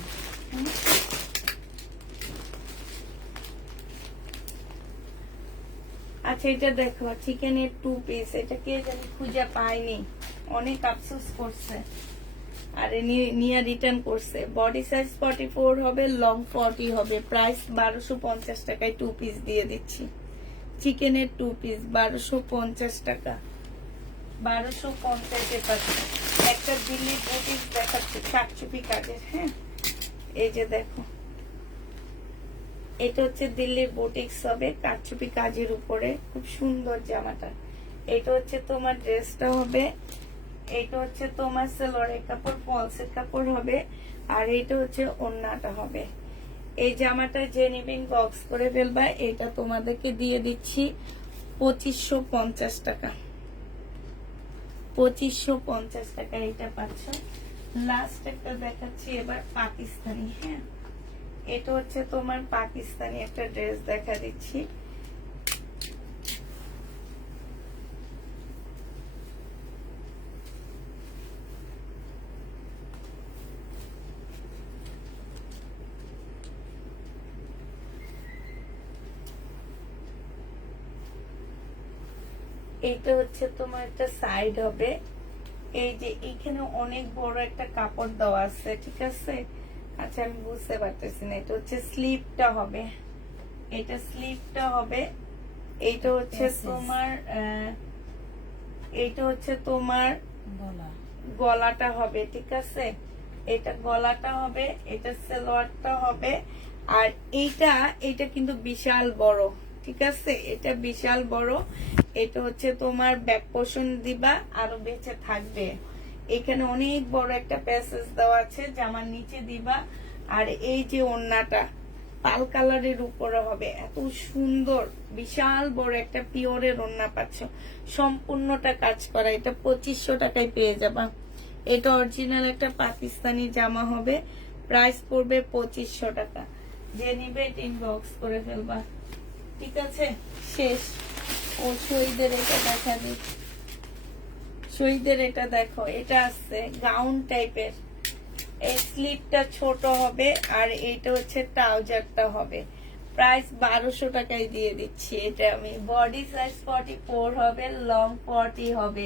আচ্ছা, এটা দেখো চিকেনের 2 পিস। এটা কে জানি খুঁজে পায়নি, অনেক আফসোস করছে, আর নিয়ে রিটার্ন করছে। বডি সাইজ 44 হবে, লং 40 হবে। প্রাইস 1250 টাকায় 2 পিস দিয়ে দিচ্ছি। চিকেনের 2 পিস 1250 টাকা। 1250 পাচ্ছি। একটা দিল্লি বুটিক দেখাচ্ছি শাকচুপি কাজের। হ্যাঁ, এই যে দেখো, এটা হচ্ছে দিল্লির বুটিক্স হবে কারচুপি কাজের উপরে, খুব সুন্দর জামাটা। এটা হচ্ছে তোমার ড্রেসটা হবে, এটা হচ্ছে তোমার সালোয়ারের কাপড়, ফলসের কাপড় হবে, আর এটা হচ্ছে ওড়নাটা হবে। এই জামাটা যে নিবেন বক্স করে ফেলবা। এটা তোমাদেরকে দিয়ে দিচ্ছি 2550 টাকা। 2550 টাকা এটা পাচ্ছ। লাস্ট একটা দেখাচ্ছি এবার পাকিস্তানি। হ্যাঁ, এটা হচ্ছে তোমার পাকিস্তানি একটা ড্রেস দেখা দিচ্ছি। এটা হচ্ছে তোমার একটা সাইড হবে, এই যে এখানে অনেক বড় একটা কাপড় দেওয়া আছে, ঠিক আছে? আচ্ছা, আমি বুঝতে পারতেছি না। এটা হচ্ছে স্লিপটা হবে, এটা স্লিপটা হবে। এইটা হচ্ছে তোমার এইটা হচ্ছে তোমার গলাটা হবে, ঠিক আছে? এটা গলাটা হবে, এটা সালোয়ারটা হবে, আর এটা কিন্তু বিশাল বড়, ঠিক আছে? এটা বিশাল বড়। এটা হচ্ছে তোমার ব্যাক পোর্শন দিবা, আরো বেঁচে থাকবে। এখানে অনেক বড় একটা প্যাসেজ দেওয়া আছে, জামার নিচে দিবা। আর এই যে ওড়নাটা পাল কালারের উপরে হবে, এত সুন্দর বিশাল বড় একটা পিওরের ওড়না পাচ্ছ, সম্পূর্ণটা কাজ করা। এটা 2500 টাকায় পেয়ে যাবা। এটা অরিজিনাল একটা পাকিস্তানি জামা হবে, প্রাইস পড়বে 2500 টাকা। যে নিবে ইনবক্স করে ফেলবা, ঠিক আছে? শেষ। ও শহীদের এটা দেখা দিই, শহীদের এটা দেখো, এটা আছে গাউন টাইপের। এই স্লিপটা ছোট হবে, আর এইটা হচ্ছে ট্রাউজারটা হবে। প্রাইস 1200 টাকায় দিয়ে দিচ্ছি। এটা আমি বডি সাইজ 44 হবে, লং 40 হবে।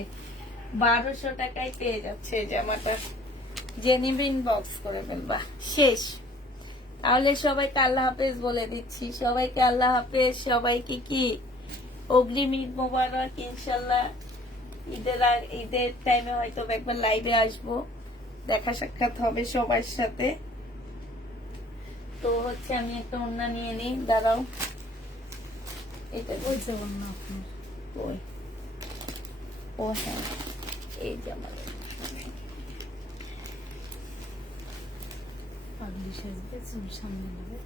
1200 টাকায় পেয়ে যাচ্ছে এই জামাটা। জেনিভিন বক্স করে ফেলবা। শেষ। তাহলে সবাইকে আল্লাহ হাফেজ বলে দিচ্ছি। সবাইকে আল্লাহ হাফেজ। সবাইকে কি অগ্রিম ঈদ মোবারক। ইনশাল্লাহ ঈদের টাইমে হয়তো একবার লাইভে আসবো, দেখা সাক্ষাৎ হবে সবার সাথে। তো হচ্ছে আমি একটা ওড়না নিয়ে নিই, দাঁড়াও। এটা বলছে ওড়না আপনার। ওই ও হ্যাঁ, এই জামা পাগলি সাজবে, চুল সামনে নেবে।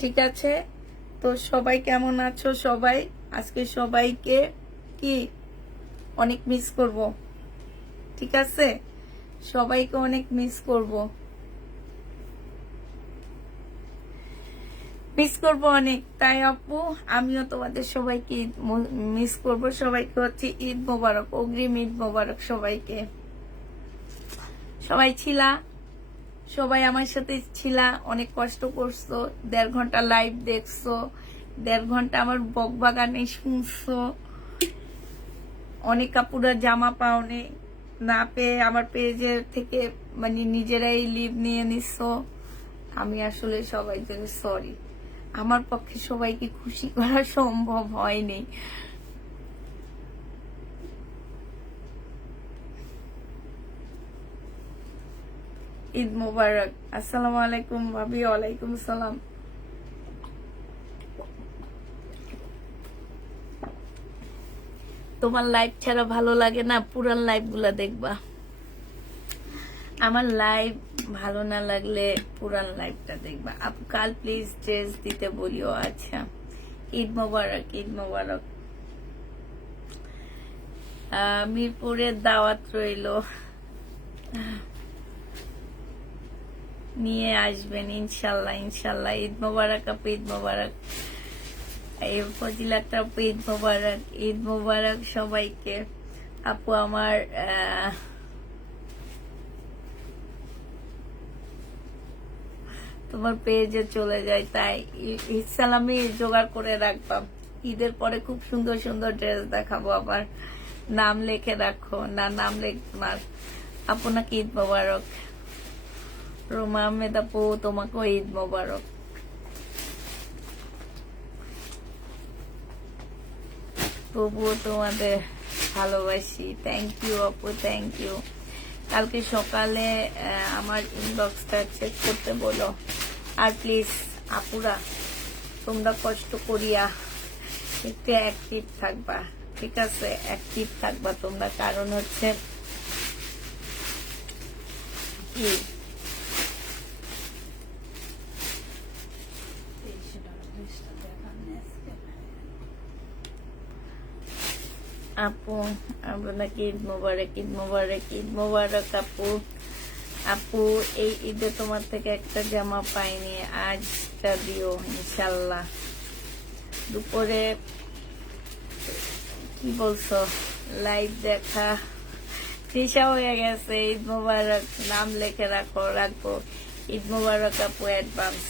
ঠিক আছে। তো সবাই কেমন আছো? সবাই আজকে সবাইকে কি অনেক মিস করব, ঠিক আছে? সবাইকে অনেক মিস করব, অনেক। তাই আপু, আমিও তোমাদের সবাইকে মিস করব। সবাইকে হচ্ছে ঈদ মোবারক, অগ্রিম ঈদ মোবারক সবাইকে। সবাই ছিলা, সবাই আমার সাথে ছিলা, অনেক কষ্ট করছো, 1.5 ঘন্টা লাইভ দেখছো, 1.5 ঘন্টা আমার বকবাগানে শুনছো। অনেক কাপুরা জামা পাওনি, না পেয়ে আমার পেজের থেকে মানে নিজেরাই লিভ নিয়ে নিছো। আমি আসলে সবাই জন্য সরি, আমার পক্ষে সবাইকে খুশি করা সম্ভব হয়নি। ঈদ মোবারক। আসসালামু আলাইকুম ভাবি। ওয়ালাইকুম সালাম। তোমার লাইভ ছাড়া ভালো লাগে না, পুরান লাইভ গুলা দেখবা। আমার লাইভ ভালো না লাগলে পুরান লাইভটা দেখবা। আপু কাল প্লিজ ড্রেস দিতে বলিও। আচ্ছা, ঈদ মোবারক, ঈদ মোবারক। মিরপুরের দাওয়াত রইলো, নিয়ে আসবেন ইনশাল্লাহ, ইনশাল্লাহ। ঈদ মোবারক আপু, ঈদ মোবারক। এই ফজিলাটা আপু, ঈদ মোবারক, ঈদ মোবারক সবাইকে। আপু আমার তোমার পেজে চলে যায়, তাই ইসলামী জোগাড় করে রাখবাম। ঈদের পরে খুব সুন্দর সুন্দর ড্রেস দেখাবো আবার। নাম লিখে রাখো। না, নাম লিখবার। আপনাকে ঈদ মোবারক। রোমা আহমেদ আপু, তোমাকেও ঈদ মোবারক। তবুও তোমাদের ভালোবাসি। থ্যাংক ইউ আপু, থ্যাংক ইউ। কালকে সকালে আমার ইনবক্সটা চেক করতে বলো। আর প্লিজ আপুরা, তোমরা কষ্ট করিয়া একটু অ্যাক্টিভ থাকবা, ঠিক আছে? অ্যাক্টিভ থাকবা তোমরা, কারণ হচ্ছে কি, আপু আপনাকে ঈদ মোবারক, ঈদ মোবারক, ঈদ মোবারক আপু। আপু এই ঈদে তোমার থেকে একটা জামা পাইনি, আজটা দিও ইনশাল্লাহ। দুপুরে কি বলছো? লাইভ দেখা তৃষা হয়ে গেছে। ঈদ মোবারক, নাম লিখে রাখবো। ঈদ মোবারক আপু অ্যাডভান্স।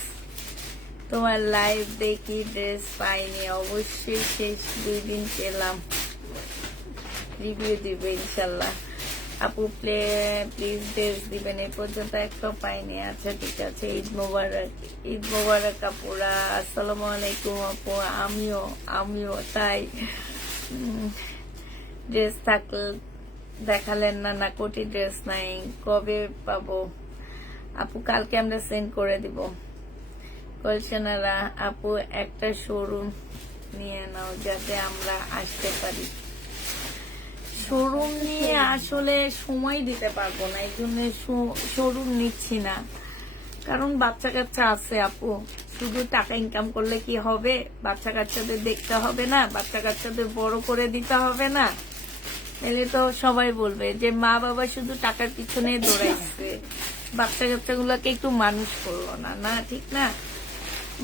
তোমার লাইভ দেখি ড্রেস পাইনি, অবশ্যই শেষ 2 দিন পেলাম, রিভিউ দিবে ইনশাল্লাহ। আপু প্লিজ ড্রেস দিবেন, এই পর্যন্ত একটাও পাইনি। আচ্ছা ঠিক আছে, ঈদ মোবারক, ঈদ মোবারক আপুরা। আসসালামু আলাইকুম আপু। আমিও তাই। ড্রেস থাকলে দেখালেন না, না কোটি ড্রেস নাই, কবে পাবো আপু? কালকে আমরা সেন্ড করে দিব। কলসেনারা আপু একটা শোরুম নিয়ে নাও যাতে আমরা আসতে পারি। শোরুম নিয়ে আসলে সময় দিতে পারবো না, এই জন্য শোরুম নিচ্ছি না। কারণ বাচ্চা কাচ্চা আছে আপু, শুধু টাকা ইনকাম করলে কি হবে? বাচ্চা কাচ্চাদের দেখতে হবে না? বাচ্চা কাচ্চাদের বড় করে দিতে হবে না? তাহলে তো সবাই বলবে যে মা বাবা শুধু টাকার পিছনে দৌড়াইছে, বাচ্চা কাচ্চাগুলোকে একটু মানুষ করলো না। না, ঠিক না?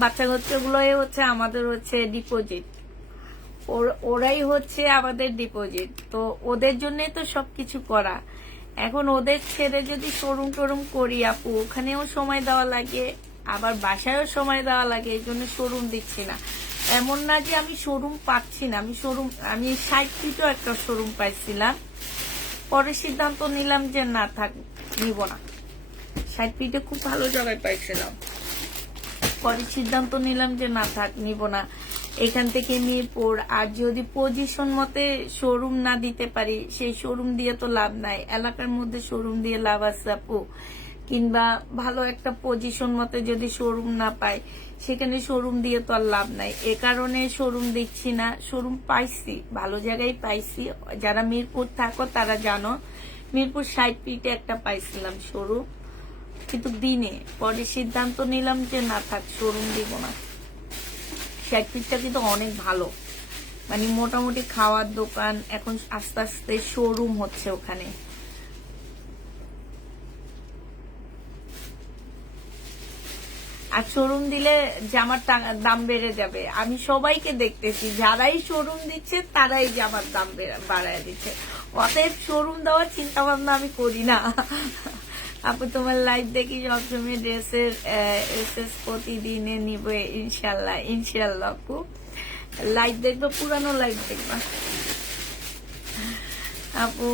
বাচ্চা কাচ্চাগুলোই হচ্ছে আমাদের হচ্ছে ডিপোজিট, ওরাই হচ্ছে আমাদের ডিপোজিট। তো ওদের জন্যই তো সবকিছু করা। এখন ওদের ছেড়ে যদি শোরুম টোরুম করি আপু, ওখানেও সময় দেওয়া লাগে, আবার বাসায়ও সময় দেওয়া লাগে, এই জন্য শোরুম দিচ্ছি না। এমন না যে আমি শোরুম পাচ্ছি না, আমি 60 ফিটও একটা শোরুম পাইছিলাম, পরে সিদ্ধান্ত নিলাম যে না থাক, নিব না। 60 ফিটে খুব ভালো জায়গায় পাইছিলাম, পরে সিদ্ধান্ত নিলাম যে না থাক, নিব না। এখান থেকে মিরপুর, আর যদি পজিশন মতে শোরুম না দিতে পারি, সেই শোরুম দিয়ে তো লাভ নাই। এলাকার মধ্যে শোরুম দিয়ে লাভ আছে আপু, কিংবা ভালো একটা পজিশন মতে যদি শোরুম না পাই, সেখানে শোরুম দিয়ে তো আর লাভ নাই। এ কারণে শোরুম দিচ্ছি না। শোরুম পাইছি, ভালো জায়গায় পাইছি। যারা মিরপুর থাকো তারা জানো, মিরপুর 60 ফিটে একটা পাইছিলাম শোরুম, কিন্তু দিনে। পরে সিদ্ধান্ত নিলাম যে না থাক, শোরুম দিব না। 60 ফিটটা কিন্তু অনেক ভালো, মানে মোটামুটি খাওয়ার দোকান, এখন আস্তে আস্তে শোরুম হচ্ছে ওখানে। আর শোরুম দিলে জামার দাম বেড়ে যাবে। আমি সবাইকে দেখতেছি, যারাই শোরুম দিচ্ছে তারাই জামার দাম বাড়ায় দিচ্ছে। অতএব শোরুম দেওয়ার চিন্তা ভাবনা আমি করি না। আপু তোমার লাইভ দেখি সবসময়, ড্রেসের এসএস প্রতিদিনে নিবে ইনশাল্লাহ, ইনশাল্লাহ। আপু লাইভ দেখবা, পুরানো লাইভ দেখবা। আপু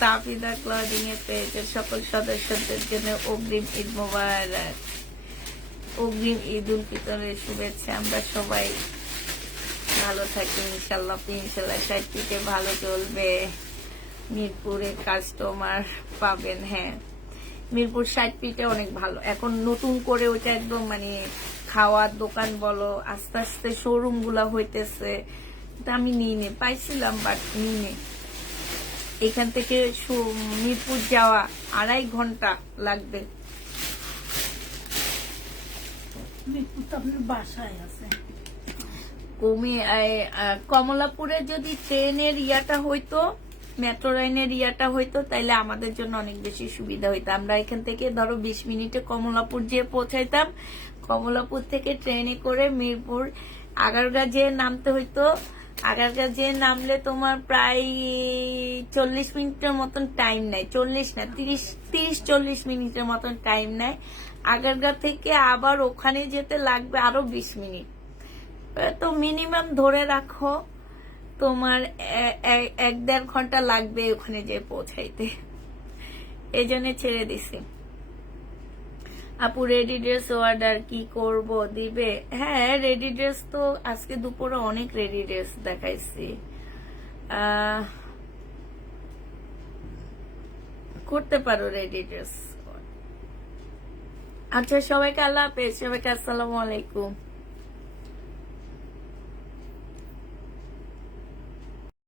তাফিদা ক্লদিং এ পেজের সকল সদস্যদের জন্য অগ্রিম ঈদ মোবারক, অগ্রিম ঈদ উল ফিতরের শুভেচ্ছা। আমরা সবাই ভালো থাকি ইনশাল্লাহ। ইনশাল্লাহ সাইটটিতে ভালো চলবে, মিরপুরে কাস্টমার পাবেন। হ্যাঁ, মিরপুর 60 ফিটে অনেক ভালো, এখন নতুন করে ওটা একদম মানে খাওয়ার দোকান বলো, আস্তে আস্তে শোরুম গুলা হইতেছে। তা আমি নিয়ে পাইছিলাম বাট নিয়ে এখান থেকে মিরপুর যাওয়া 2.5 ঘন্টা লাগবে। মিরপুর তো আপনার বাসায় আছে। কমলাপুরে যদি ট্রেনের ইয়াটা হইতো, মেট্রো লাইনের ইয়াটা হইতো, তাইলে আমাদের জন্য অনেক বেশি সুবিধা হইতো। আমরা এখান থেকে ধরো 20 মিনিটে কমলাপুর যেয়ে পৌঁছাইতাম, কমলাপুর থেকে ট্রেনে করে মিরপুর আগারগা যেয়ে নামতে হইতো। আগারগা যেয়ে নামলে তোমার প্রায় 40 মিনিটের মতন টাইম নেয়, 40 না 30-40 মিনিটের মতন টাইম নেয়। আগারগা থেকে আবার ওখানে যেতে লাগবে আরো 20 মিনিট। তো মিনিমাম ধরে রাখো তোমার 1-1.5 ঘন্টা লাগবে ওখানে যে পৌঁছাইতে, এই জন্য ছেড়ে দিছি। আপু রেডি ড্রেস অর্ডার কি করব, দিবে? হ্যাঁ, রেডি ড্রেস তো আজকে দুপুরে অনেক রেডি ড্রেস দেখাইছি, করতে পারো রেডি ড্রেস। আচ্ছা, সবাইকে আল্লাহ হাফেজ, সবাইকে আসসালামু আলাইকুম।